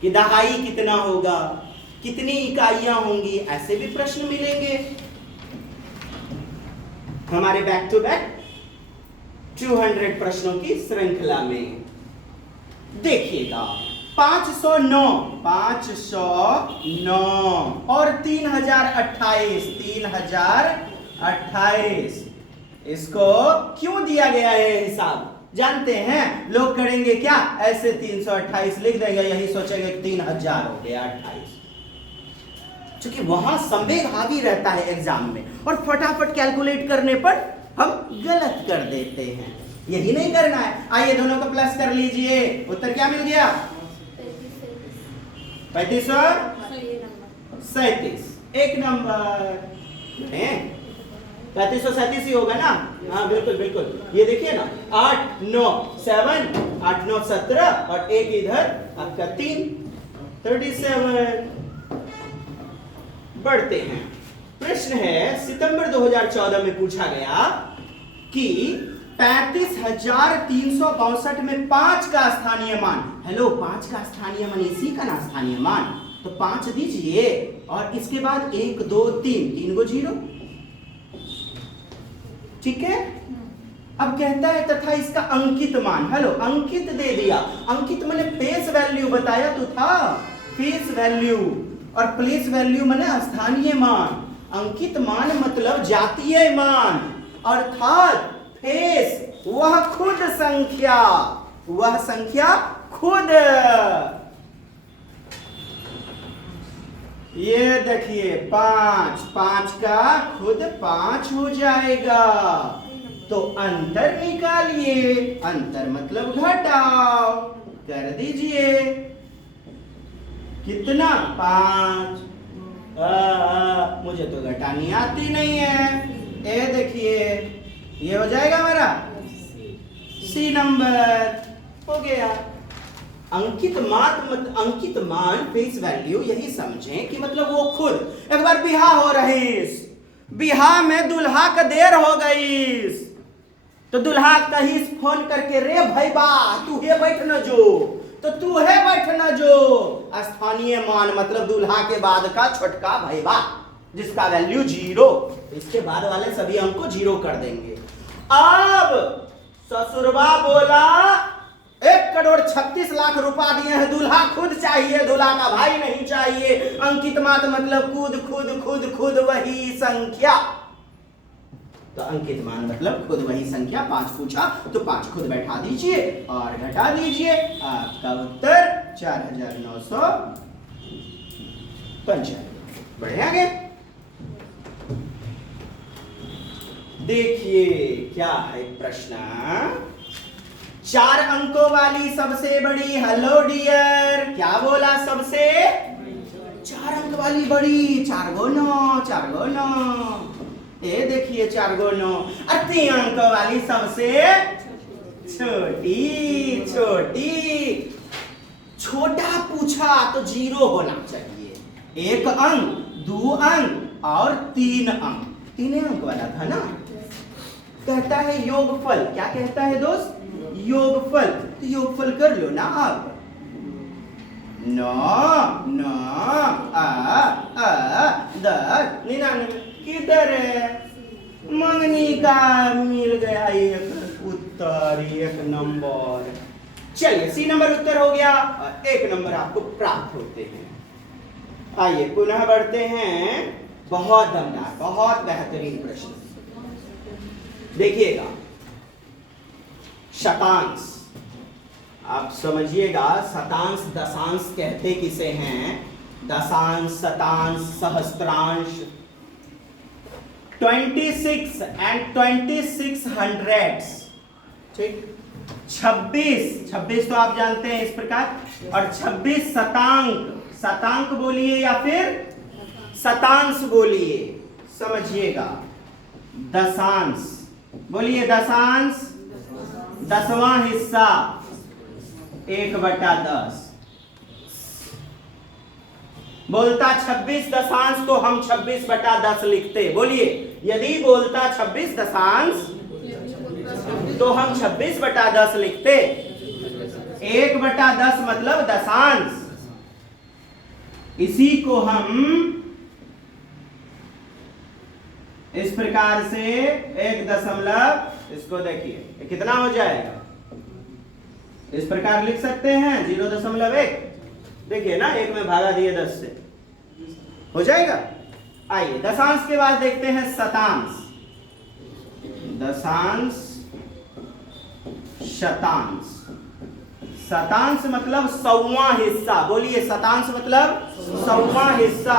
कि दहाई कितना होगा, कितनी इकाइयां होंगी, ऐसे भी प्रश्न मिलेंगे हमारे बैक टू बैक 200 प्रश्नों की श्रृंखला में। देखिएगा 509 और 3028, इसको क्यों दिया गया है हिसाब जानते हैं? लोग करेंगे क्या? ऐसे 328 लिख देंगे, यही सोचेंगे 3000 हो गया 28, क्योंकि वहां संवेग हावी रहता है एग्जाम में और फटाफट कैलकुलेट करने पर हम गलत कर देते हैं। यही नहीं करना है। आइए दोनों को प्लस कर लीजिए, उत्तर क्या मिल गया? 3537, एक नंबर 3537 ही होगा ना? हाँ बिल्कुल बिल्कुल। ये देखिए ना, 8 9 7, 8 9 17 और एक इधर आपका 3, 37। बढ़ते हैं। प्रश्न है सितंबर 2014 में पूछा गया कि 35,362 में 5 का स्थानीय मान, हेलो 5 का स्थानीय मान इसी का ना स्थानीय मान, तो 5 दीजिए और इसके बाद 1 2 3 गो 0, ठीक है। अब कहता है तथा इसका अंकित मान, हेलो अंकित दे दिया, अंकित मैंने फेस वैल्यू बताया तो था, फेस वैल्यू, और प्लेस वैल्यू मैंने स्थानीय मान, अंकित मान मतलब जातीय मान, अर्थात फेस वह खुद संख्या, वह संख्या खुद। ये देखिए 5, 5 का खुद 5 हो जाएगा, तो अंतर निकालिए, अंतर मतलब घटाओ, कर दीजिए कितना 5। मुझे तो घटानी आती नहीं है, ये देखिए ये हो जाएगा मेरा सी नंबर, हो गया। अंकित मान फेस वैल्यू यही समझें कि मतलब वो खुद। एक बार बिहा हो रही, बिहा में दुल्हा का देर हो गई, तो दुल्हा कही फोन करके रे भाई बा तू हे बैठ न जो, तो तू है बैठ न जो, स्थानीय मान मतलब दुल्हा के बाद का छोटका भैया जिसका वैल्यू 0, इसके बाद वाले सभी अंक को 0 कर देंगे। अब ससुरबा बोला 1,36,00,000 रुपया दिए हैं, दूल्हा खुद चाहिए, दूल्हा का भाई नहीं चाहिए। अंकित मात मतलब खुद खुद खुद खुद वही संख्या, तो अंकित मान मतलब खुद वही संख्या। 5 पूछा तो 5 खुद बैठा दीजिए और घटा दीजिए, आपका उत्तर 4,995। बढ़े आगे। देखिए क्या है प्रश्न, 4 अंकों वाली सबसे बड़ी, हेलो डियर क्या बोला, सबसे 4 अंक वाली बड़ी, 4 गो 9, 4 गो 9, ये देखिए 4 गो 9, 3 अंक वाली सबसे छोटी, छोटी छोटा पूछा तो 0 होना चाहिए, 1 अंक 2 अंक और 3 अंक, 3 अंक वाला था ना। कहता है योगफल, क्या कहता है दोस्त, योगफल, तो योगफल कर लो ना आप, 9 9 10 99, किधर है, मंगनी का मिल गया एक उत्तर, 1 नंबर। चलिए सी नंबर उत्तर हो गया, 1 नंबर आपको प्राप्त होते हैं। आइए पुनः बढ़ते हैं, बहुत दमदार बहुत बेहतरीन प्रश्न देखिएगा। शतांश, आप समझिएगा, शतांश दशांश कहते किसे हैं, दशांश शतांश सहस्त्रांश। 26 and 26 hundreds, ठीक। 26 तो आप जानते हैं इस प्रकार, और 26 शतांक, शतांक बोलिए या फिर शतांश बोलिए, समझिएगा। दशांश बोलिए, दशांश 10वां हिस्सा 1/10, बोलता 26 दशांश तो हम 26/10 लिखते, बोलिए यदि बोलता 26 दशांश तो हम 26/10 लिखते, 1/10 मतलब दशांश, इसी को हम इस प्रकार से 1 दशमलव, इसको देखिए कितना हो जाएगा, इस प्रकार लिख सकते हैं 0.1, देखिए ना 1 में भागा दिए 10 से, हो जाएगा। आइए दशांश के बाद देखते हैं शतांश, दशांश शतांश, शतांश मतलब 100वां हिस्सा, बोलिए शतांश मतलब 100वां हिस्सा,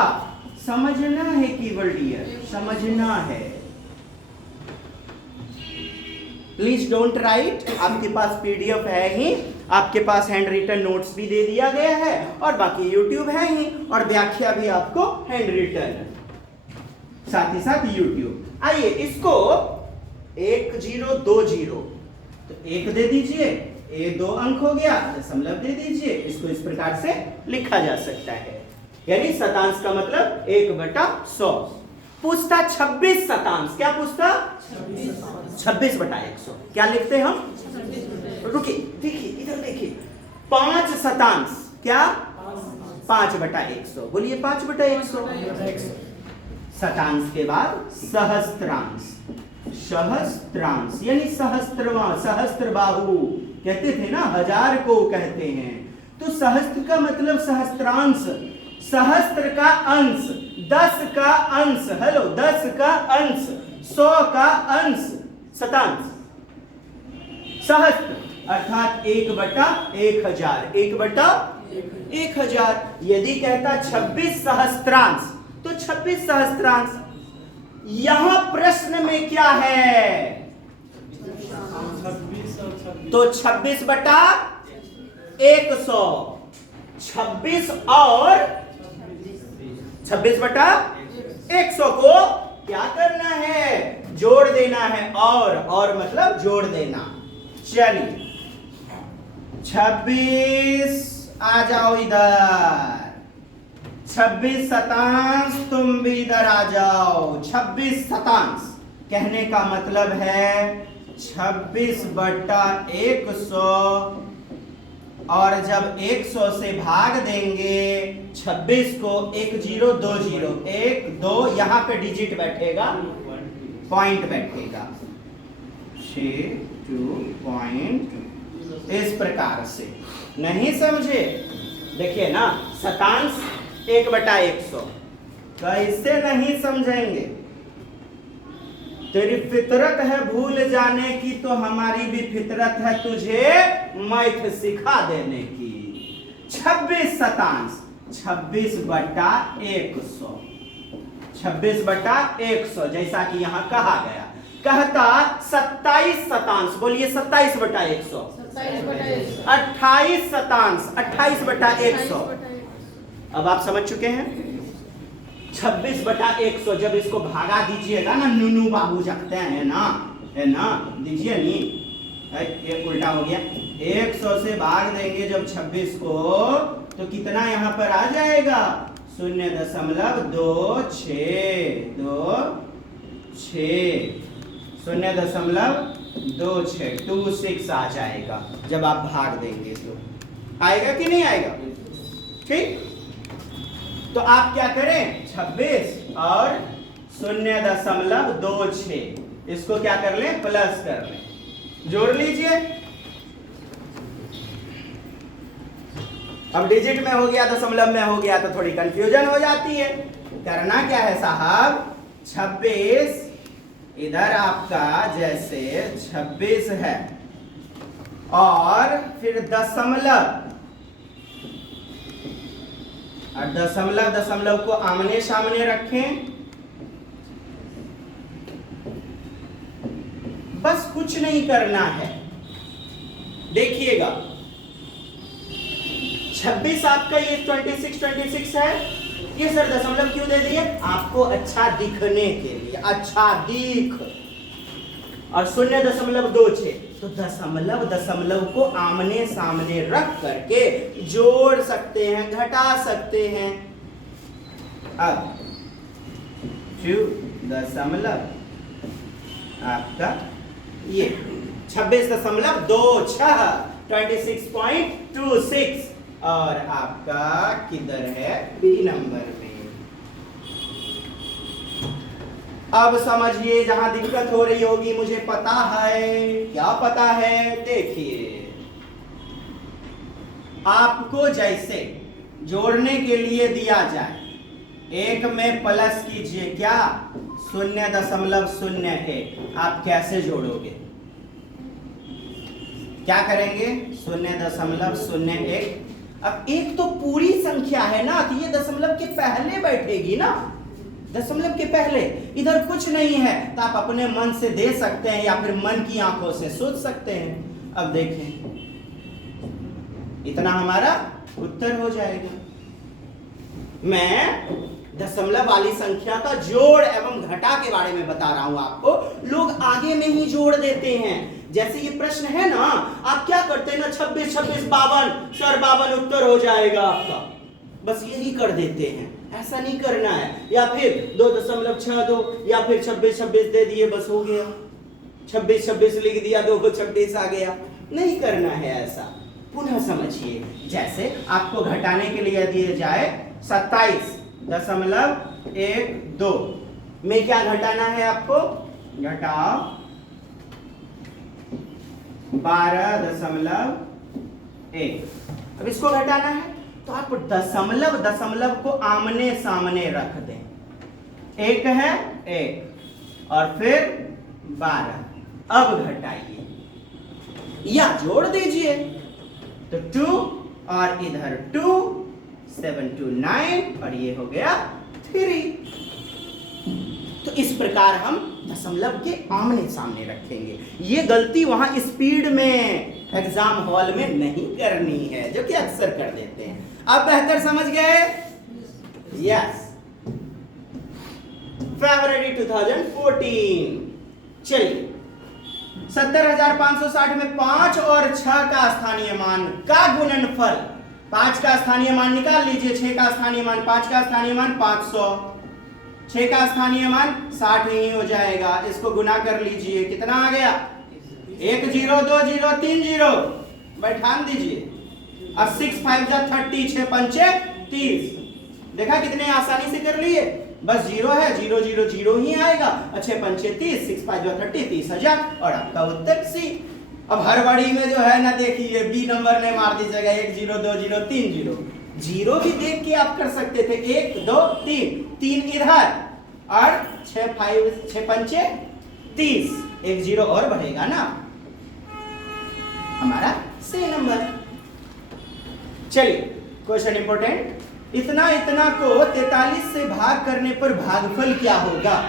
समझना है केवल डियर, समझना है। प्लीज डोंट राइट, आपके पास पीडीएफ है ही, आपके पास हैंड रिटन नोट्स भी दे दिया गया है और बाकी यूट्यूब है ही और व्याख्या भी आपको हैंड रिटन, साथ ही साथ यूट्यूब। आइए इसको 1020 तो 1 दे दीजिए, ये 2 अंक हो गया, दशमलव दे दीजिए, इसको इस प्रकार से लिखा जा सकता है, यानी शतांश का मतलब 1/100। पूछता 26 शतांश, क्या पूछता 26/100, क्या लिखते हम, रुकिए देखिए इधर देखिए, 5 शतांश क्या 5/100, बोलिए 5/100। शतांश के बाद सहस्त्रांश, सहस्त्रांश यानी सहस्त्र बाहु कहते थे ना, 1000 को कहते हैं, तो सहस्त्र का मतलब सहस्त्रांश, सहस्त्र का अंश, 10 का अंश, हेलो 10 का अंश, 100 का अंश, शतांश, सहस्त्र अर्थात 1/1000, 1/1000। यदि कहता 26 सहस्त्रांश तो 26 सहस्त्रांश। यहां प्रश्न में क्या है, तो 26/100, 26 और 26/100 को क्या करना है, जोड़ देना है, और मतलब जोड़ देना। चलिए 26 आ जाओ इधर, 26 शतांश तुम भी इधर आ जाओ। 26 शतांश कहने का मतलब है 26/100, और जब 100 से भाग देंगे 26 को, 1020, 1 2 यहां पे डिजिट बैठेगा, पॉइंट बैठेगा, 6 2 पॉइंट, इस प्रकार से। नहीं समझे, देखिए ना, शतांश 1/100, कैसे नहीं समझेंगे, तेरी फितरत है भूल जाने की, तो हमारी भी फितरत है तुझे मैथ सिखा देने की। 26 शतांश 26/100, 26/100, जैसा कि यहां कहा गया। कहता 27 शतांश, बोलिए 27/100, 28 शतांश 28/100। अब आप समझ चुके हैं, 26/100 जब इसको भागा दीजिएगा ना, नूनू बाबू जगते हैं ना, है ना, दीजिए नहीं, ये उल्टा हो गया, 100 से भाग देंगे जब 26 को, तो कितना यहां पर आ जाएगा, 0.26, 0.26 आ जाएगा जब आप भाग देंगे, तो आएगा कि नहीं आएगा, ठीक। तो आप क्या करें, 26 और 0.26, इसको क्या कर लें, प्लस कर लें, जोड़ लीजिए। अब डिजिट में हो गया, दशमलव में हो गया, तो थोड़ी कंफ्यूजन हो जाती है। करना क्या है साहब, 26 इधर आपका जैसे 26 है, और फिर दशमलव, और दशमलव को आमने सामने रखें, बस कुछ नहीं करना है। देखिएगा 26 आपका ये 26 है, ये सर दशमलव क्यों दे दिए, आपको अच्छा दिखने के लिए, अच्छा दिख, और 0.26, तो दशमलव को आमने सामने रख करके जोड़ सकते हैं, घटा सकते हैं। अब 2 आपका ये 26.26, 26.26, और आपका किधर है, बी नंबर में। अब समझिए, जहां दिक्कत हो रही होगी मुझे पता है, क्या पता है, देखिए आपको जैसे जोड़ने के लिए दिया जाए, 1 में प्लस कीजिए, क्या 0.01, आप कैसे जोड़ोगे, क्या करेंगे, 0.01। अब 1 तो पूरी संख्या है ना, तो ये दशमलव के पहले बैठेगी ना, दशमलव के पहले इधर कुछ नहीं है तो आप अपने मन से दे सकते हैं या फिर मन की आंखों से सोच सकते हैं। अब देखें, इतना हमारा उत्तर हो जाएगा। मैं दशमलव वाली संख्या का जोड़ एवं घटा के बारे में बता रहा हूं आपको। लोग आगे में ही जोड़ देते हैं। जैसे ये प्रश्न है ना, आप क्या करते हैं ना, 26 26 52, सर 52 उत्तर हो जाएगा आपका, बस यही कर देते हैं। ऐसा नहीं करना है। या फिर 2.62 या फिर 26 26 दे दिए, बस हो गया। 26 26 लिख दिया, 2 को 26 आ गया। नहीं करना है ऐसा। पुनः समझिए, जैसे आपको घटाने के लिए दिए जाए 27.12 में क्या घटाना है आपको, घटाओ 12.1। अब इसको घटाना है तो आप दशमलव दशमलव को आमने सामने रख दें। एक है 1 और फिर 12। अब घटाइए या जोड़ दीजिए तो 2 और इधर 2, 7 2 9 और ये हो गया 3। तो इस प्रकार हम दशमलव के आमने सामने रखेंगे। ये गलती वहां स्पीड में एग्जाम हॉल में नहीं करनी है, जो कि अक्सर कर देते हैं। अब बेहतर समझ गए? यस। फरवरी 2014। चलिए, 70,560 में 5 और 6 का स्थानीय मान का गुणनफल। 5 का स्थानीय मान निकाल लीजिए। 6 का स्थानीय मान, 5 का स्थानीय मान 500, 6 का स्थानीय मान 60 ही हो जाएगा। इसको गुना कर लीजिए, कितना आ गया? 1 0 2 0 3 0। बैठान दीजिए। अब 6 5 30, 6 5 30। देखा कितने आसानी से कर लिए। बस 0 है, 0 0 0 ही आएगा। 6 5 30, 6 5 30, 30,000 और आपका उत्तर सी। अब हर बड़ी में जो है ना, देखिए बी नंबर ने मार दीजिएगा 1 0 2 0 3 0। जीरो भी देख के आप कर सकते थे। 1 2 3, 3 इधर और 6 5 30, 1 0 और बढ़ेगा ना हमारा सी नंबर। चलिए, क्वेश्चन इंपोर्टेंट। इतना इतना को 43 से भाग करने पर भागफल क्या होगा?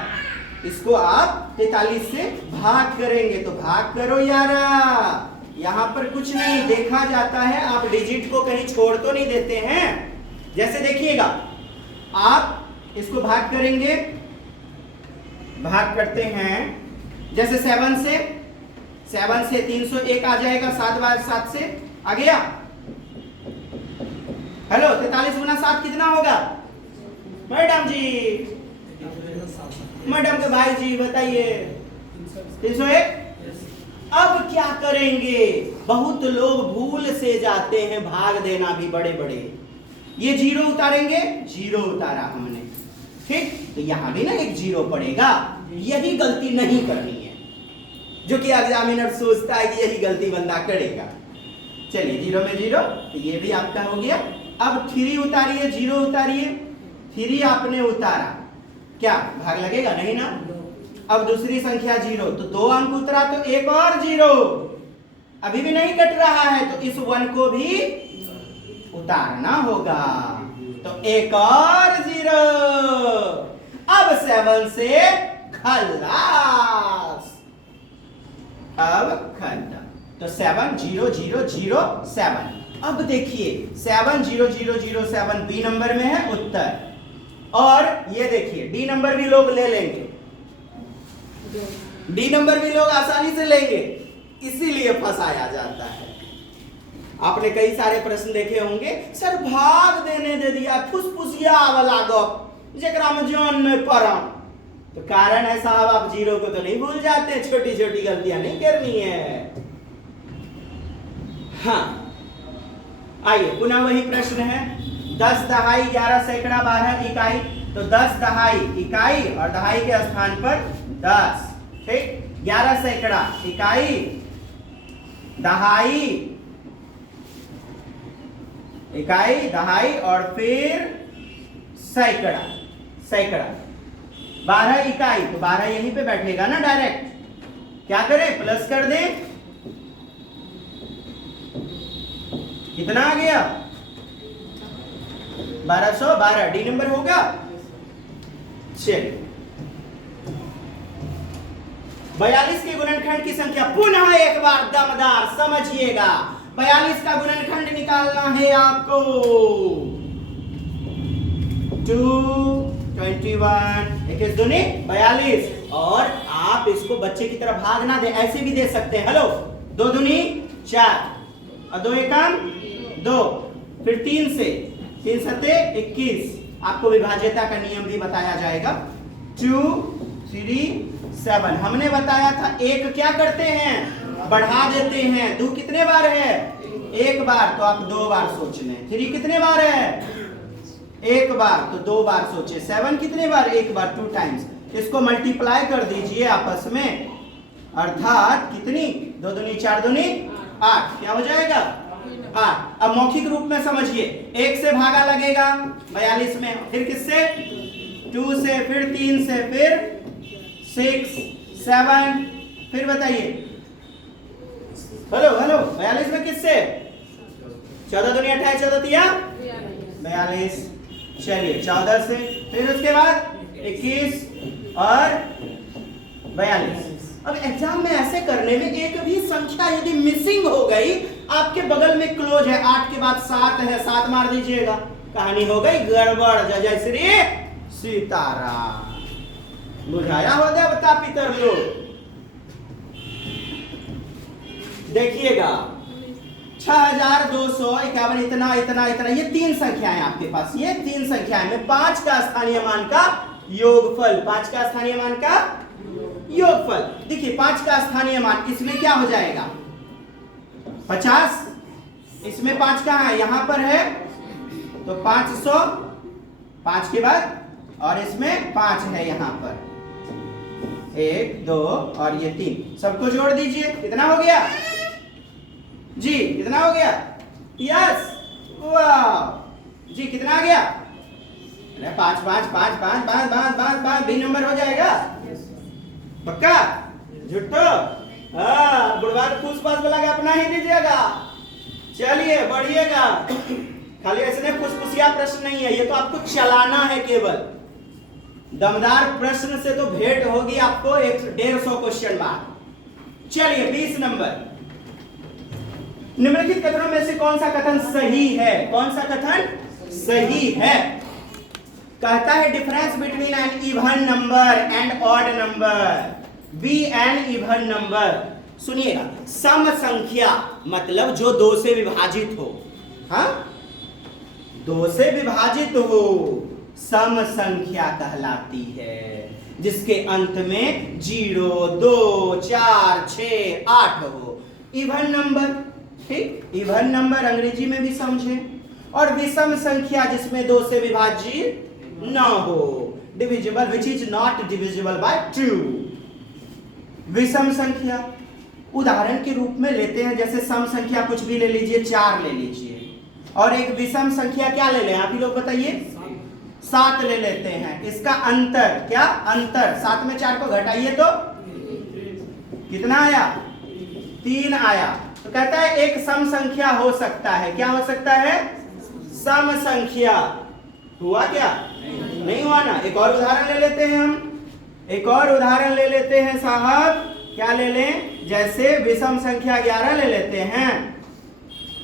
इसको आप 43 से भाग करेंगे तो भाग करो यारा। यहां पर कुछ नहीं देखा जाता है, आप डिजिट को कहीं छोड़ तो नहीं देते हैं। जैसे देखिएगा, आप इसको भाग करेंगे, भाग करते हैं जैसे 7 से 301 आ जाएगा। 7 बार 7 से आ गया। हेलो, 43 गुना 7 कितना होगा मैडम जी? मैडम के भाई जी बताइए। 301। अब क्या करेंगे? बहुत लोग भूल से जाते हैं भाग देना भी बड़े बड़े। ये 0 उतारेंगे, 0 उतारा हमने, ठीक, तो यहां भी ना एक 0 पड़ेगा। यही गलती नहीं करनी है, जो कि एग्जामिनर सोचता है कि यही गलती बंदा करेगा। चलिए, 0 में 0, तो ये भी आपका हो गया। अब 3 उतारिए, 0 उतारिए। 3 आपने उतारा, क्या भाग लगेगा? नहीं ना। अब दूसरी संख्या 0, तो 2 अंक उतरा तो एक और 0, अभी भी नहीं कट रहा है, तो इस 1 को भी उतारना होगा, तो एक और 0। अब 7 से खल्लास। अब खत्म। तो 7 0 0 0 7। अब देखिए 7 0 0 0 7 बी नंबर में है उत्तर। और ये देखिए डी नंबर भी लोग ले लेंगे, डी नंबर भी लोग आसानी से लेंगे, इसीलिए फंसाया जाता है। आपने कई सारे प्रश्न देखे होंगे, सर भाग देने दे दिया, फुसफुसिया वाला गप जेकरा में जान में पड़ा। तो कारण है साहब, आप 0 को तो नहीं भूल जाते, छोटी छोटी गलतियां नहीं करनी है। हाँ, आइए पुनः वही प्रश्न है। 10 दहाई 11 सैकड़ा 12 इकाई, तो 10 दहाई इकाई और दहाई के स्थान पर 10, ठीक। 11 सैकड़ा इकाई, दहाई इकाई, दहाई और फिर सैकड़ा, सैकड़ा 12 इकाई, तो 12 यहीं पे बैठेगा ना डायरेक्ट। क्या करें? प्लस कर दें, कितना आ गया? 1212। डी नंबर होगा। चलिए 42 के गुणनखंड की संख्या पुनः एक बार दमदार समझिएगा। 42 का गुणनखंड निकालना है आपको 221 21 दूनी 42 और आप इसको बच्चे की तरफ भाग ना दे, ऐसे भी दे सकते हैं। हेलो 2 दूनी 4 और 2 एकम 2, फिर 3 से 3 सते 21। आपको विभाज्यता का नियम भी बताया जाएगा। 2 3 7 हमने बताया था एक क्या करते हैं बढ़ा देते हैं। 2 कितने बार है एक बार, तो आप 2 बार सोच लें। 3 कितने बार है एक बार, तो 2 बार सोचे। 7 कितने बार एक बार, 2 टाइम्स। इसको मल्टीप्लाई कर दीजिए आपस में, अर्थात कितनी 2 दूनी 4 दूनी 8, क्या हो जाएगा 8। अब मौखिक रूप में समझिए, 1 से भागा लगेगा 42 में, फिर किससे 2 से, फिर 3 से, फिर 6 7, फिर बताइए हेलो 42 में किससे 14 दूनी 28 14 तिया 42। चलिए 14 से, फिर उसके बाद 21 और 42। अब एग्जाम में ऐसे करने में एक भी संख्या यदि मिसिंग हो गई, आपके बगल में क्लोज है 8 के बाद 7 है, 7 मार दीजिएगा, कहानी हो गई गड़बड़। जय श्री सीताराम। बुझाया हो देवता पितर लोग। देखिएगा 6251 इतना इतना इतना, ये 3 संख्याएं आपके पास, ये 3 संख्याएं में 5 का स्थानीय मान का योगफल, 5 का स्थानीय मान का योगफल। देखिए 5 का स्थानीय मान इसमें क्या हो जाएगा 50, इसमें 5 कहां है यहां पर है, तो 500 5 के बाद, और इसमें 5 है यहां पर, 1 2 और ये 3, सबको जोड़ दीजिए कितना हो गया जी, कितना हो गया यस वाह जी, कितना आ गया 5 5 5 5 5 5 5 5 बी नंबर हो जाएगा पक्का झूठो। हाँ बुढ़वा फूस पास वाला का अपना ही दीजिएगा। चलिए बढ़िएगा, खाली ऐसे फुसफुसिया प्रश्न नहीं है, ये तो आपको चलाना है केवल। दमदार प्रश्न से तो भेंट होगी आपको 150 क्वेश्चन बाद। चलिए 20 नंबर, निम्नलिखित कथनों में से कौन सा कथन सही है, कौन सा कथन सही है। कहता है difference between an even number and odd number be an even number. सुनिएगा, सम संख्या मतलब जो 2 से विभाजित हो, हाँ 2 से विभाजित हो सम संख्या कहलाती है, जिसके अंत में 0 2 4 6 8 हो। इवन नंबर, ठीक, इवन नंबर अंग्रेजी में भी समझे। और विषम संख्या जिसमें 2 से विभाजित न हो, divisible which is not divisible by 2। विषम संख्या उदाहरण के रूप में लेते हैं, जैसे सम संख्या कुछ भी ले लीजिए, 4 ले लीजिए, और एक विषम संख्या क्या ले लें आप ही लोग बताइए 7 ले लेते हैं। इसका अंतर क्या, अंतर 7 में 4 को घटाइए तो कितना आया 3 आया। तो कहता है एक सम संख्या हो सकता है, क्या हो सकता है सम संख्या। हुआ क्या नहीं हुआ ना। एक और उदाहरण ले लेते हैं हम, एक और उदाहरण ले लेते हैं साहब, क्या ले लें, जैसे विषम संख्या 11 ले लेते हैं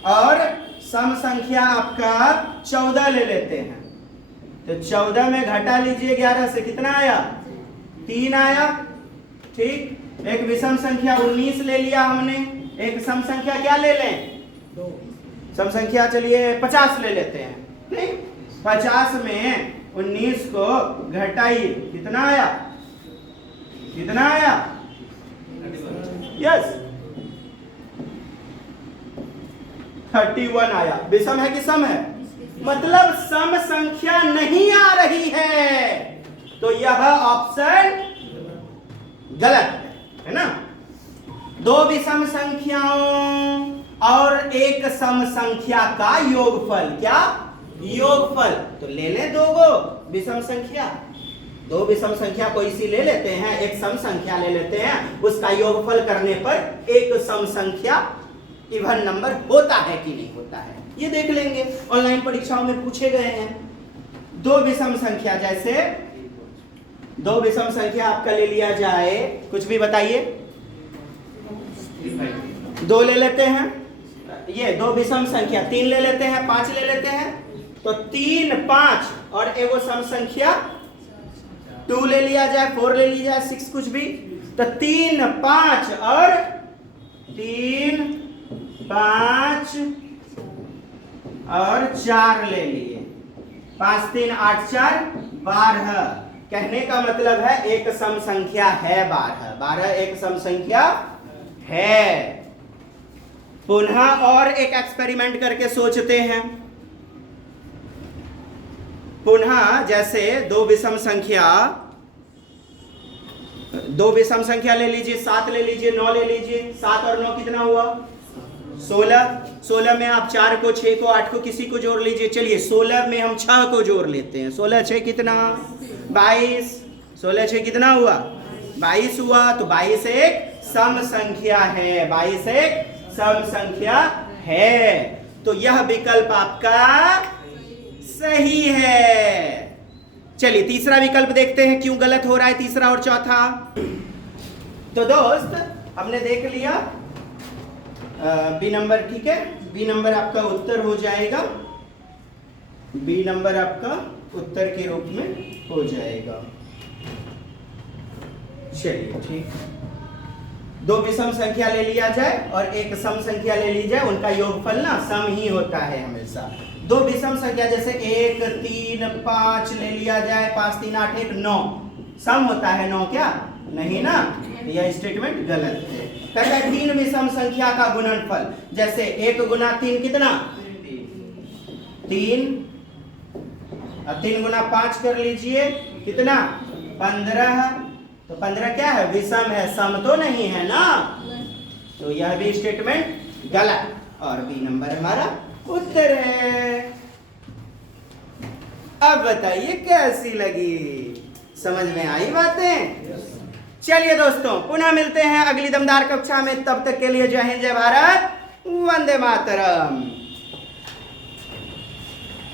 और सम संख्या आपका 14 ले लेते हैं। तो 14 में घटा लीजिए 11 से, कितना आया 3 आया, ठीक। एक विषम संख्या 19 ले लिया हमने, एक सम संख्या क्या ले लें सम संख्या चलिए 50 ले लेते हैं, ठीक। 50 में 19 को घटाइए, कितना आया, कितना आया यस 31 आया। विषम है कि सम है, मतलब सम संख्या नहीं आ रही है, तो यह ऑप्शन गलत है ना। 2 विषम संख्याओं और एक सम संख्या का योगफल, क्या योगफल, तो ले ले 2 विषम संख्या, 2 विषम संख्या कोई सी ले लेते हैं, एक सम संख्या ले लेते हैं, उसका योगफल करने पर एक सम संख्या इवन नंबर होता है कि नहीं होता है, ये देख लेंगे। ऑनलाइन परीक्षाओं में पूछे गए हैं। 2 विषम संख्या जैसे दो विषम संख्या आपका ले लिया जाए, कुछ भी बताइए। 2 ले लेते हैं, ये दो विषम संख्या, 3 ले लेते हैं, 5 ले लेते हैं, तो 3 5 और एगो सम संख्या 2 ले लिया जाए, 4 ले लिया जाए, 6 कुछ भी, तो 3 5 और 3 5 और 4 ले लिए, 5 3 8 4 12। कहने का मतलब है एक सम संख्या है 12, 12 एक सम संख्या है। पुनः और एक एक्सपेरिमेंट करके सोचते हैं। पुनः जैसे दो विषम संख्या ले लीजिए, 7 ले लीजिए, 9 ले लीजिए, 7 और 9 कितना हुआ 16। 16 में आप 4 को 6 को 8 को किसी को जोड़ लीजिए। चलिए 16 में हम 6 को जोड़ लेते हैं। 16 6 कितना 22, 16 6 कितना हुआ 22 हुआ। तो 22 एक सम संख्या है, 22 एक सम संख्या है। तो यह विकल्प आपका सही है। चलिए तीसरा विकल्प देखते हैं क्यों गलत हो रहा है तीसरा और चौथा। तो दोस्त हमने देख लिया बी नंबर, ठीक है, बी नंबर आपका उत्तर हो जाएगा, बी नंबर आपका उत्तर के रूप में हो जाएगा। चलिए ठीक, दो विषम संख्या ले लिया जाए और एक सम संख्या ले ली जाए, उनका योगफल ना सम ही होता है हमेशा। दो विषम संख्या जैसे 1 3 5 ले लिया जाए, 5 3 8 1 9, सम होता है 9 क्या नहीं ना, यह स्टेटमेंट गलत है। कहता है 3 विषम संख्या का गुणनफल, जैसे 1 गुना 3 कितना 3, अब 3 गुना 5 कर लीजिए कितना 15, तो 15 क्या है विषम है, सम तो नहीं है ना, तो यह भी स्टेटमेंट गलत और बी नंबर हमारा उत्तर है। अब बताइए कैसी लगी, समझ में आई बातें। चलिए दोस्तों पुनः मिलते हैं अगली दमदार कक्षा में, तब तक के लिए जय हिंद जय भारत वंदे मातरम।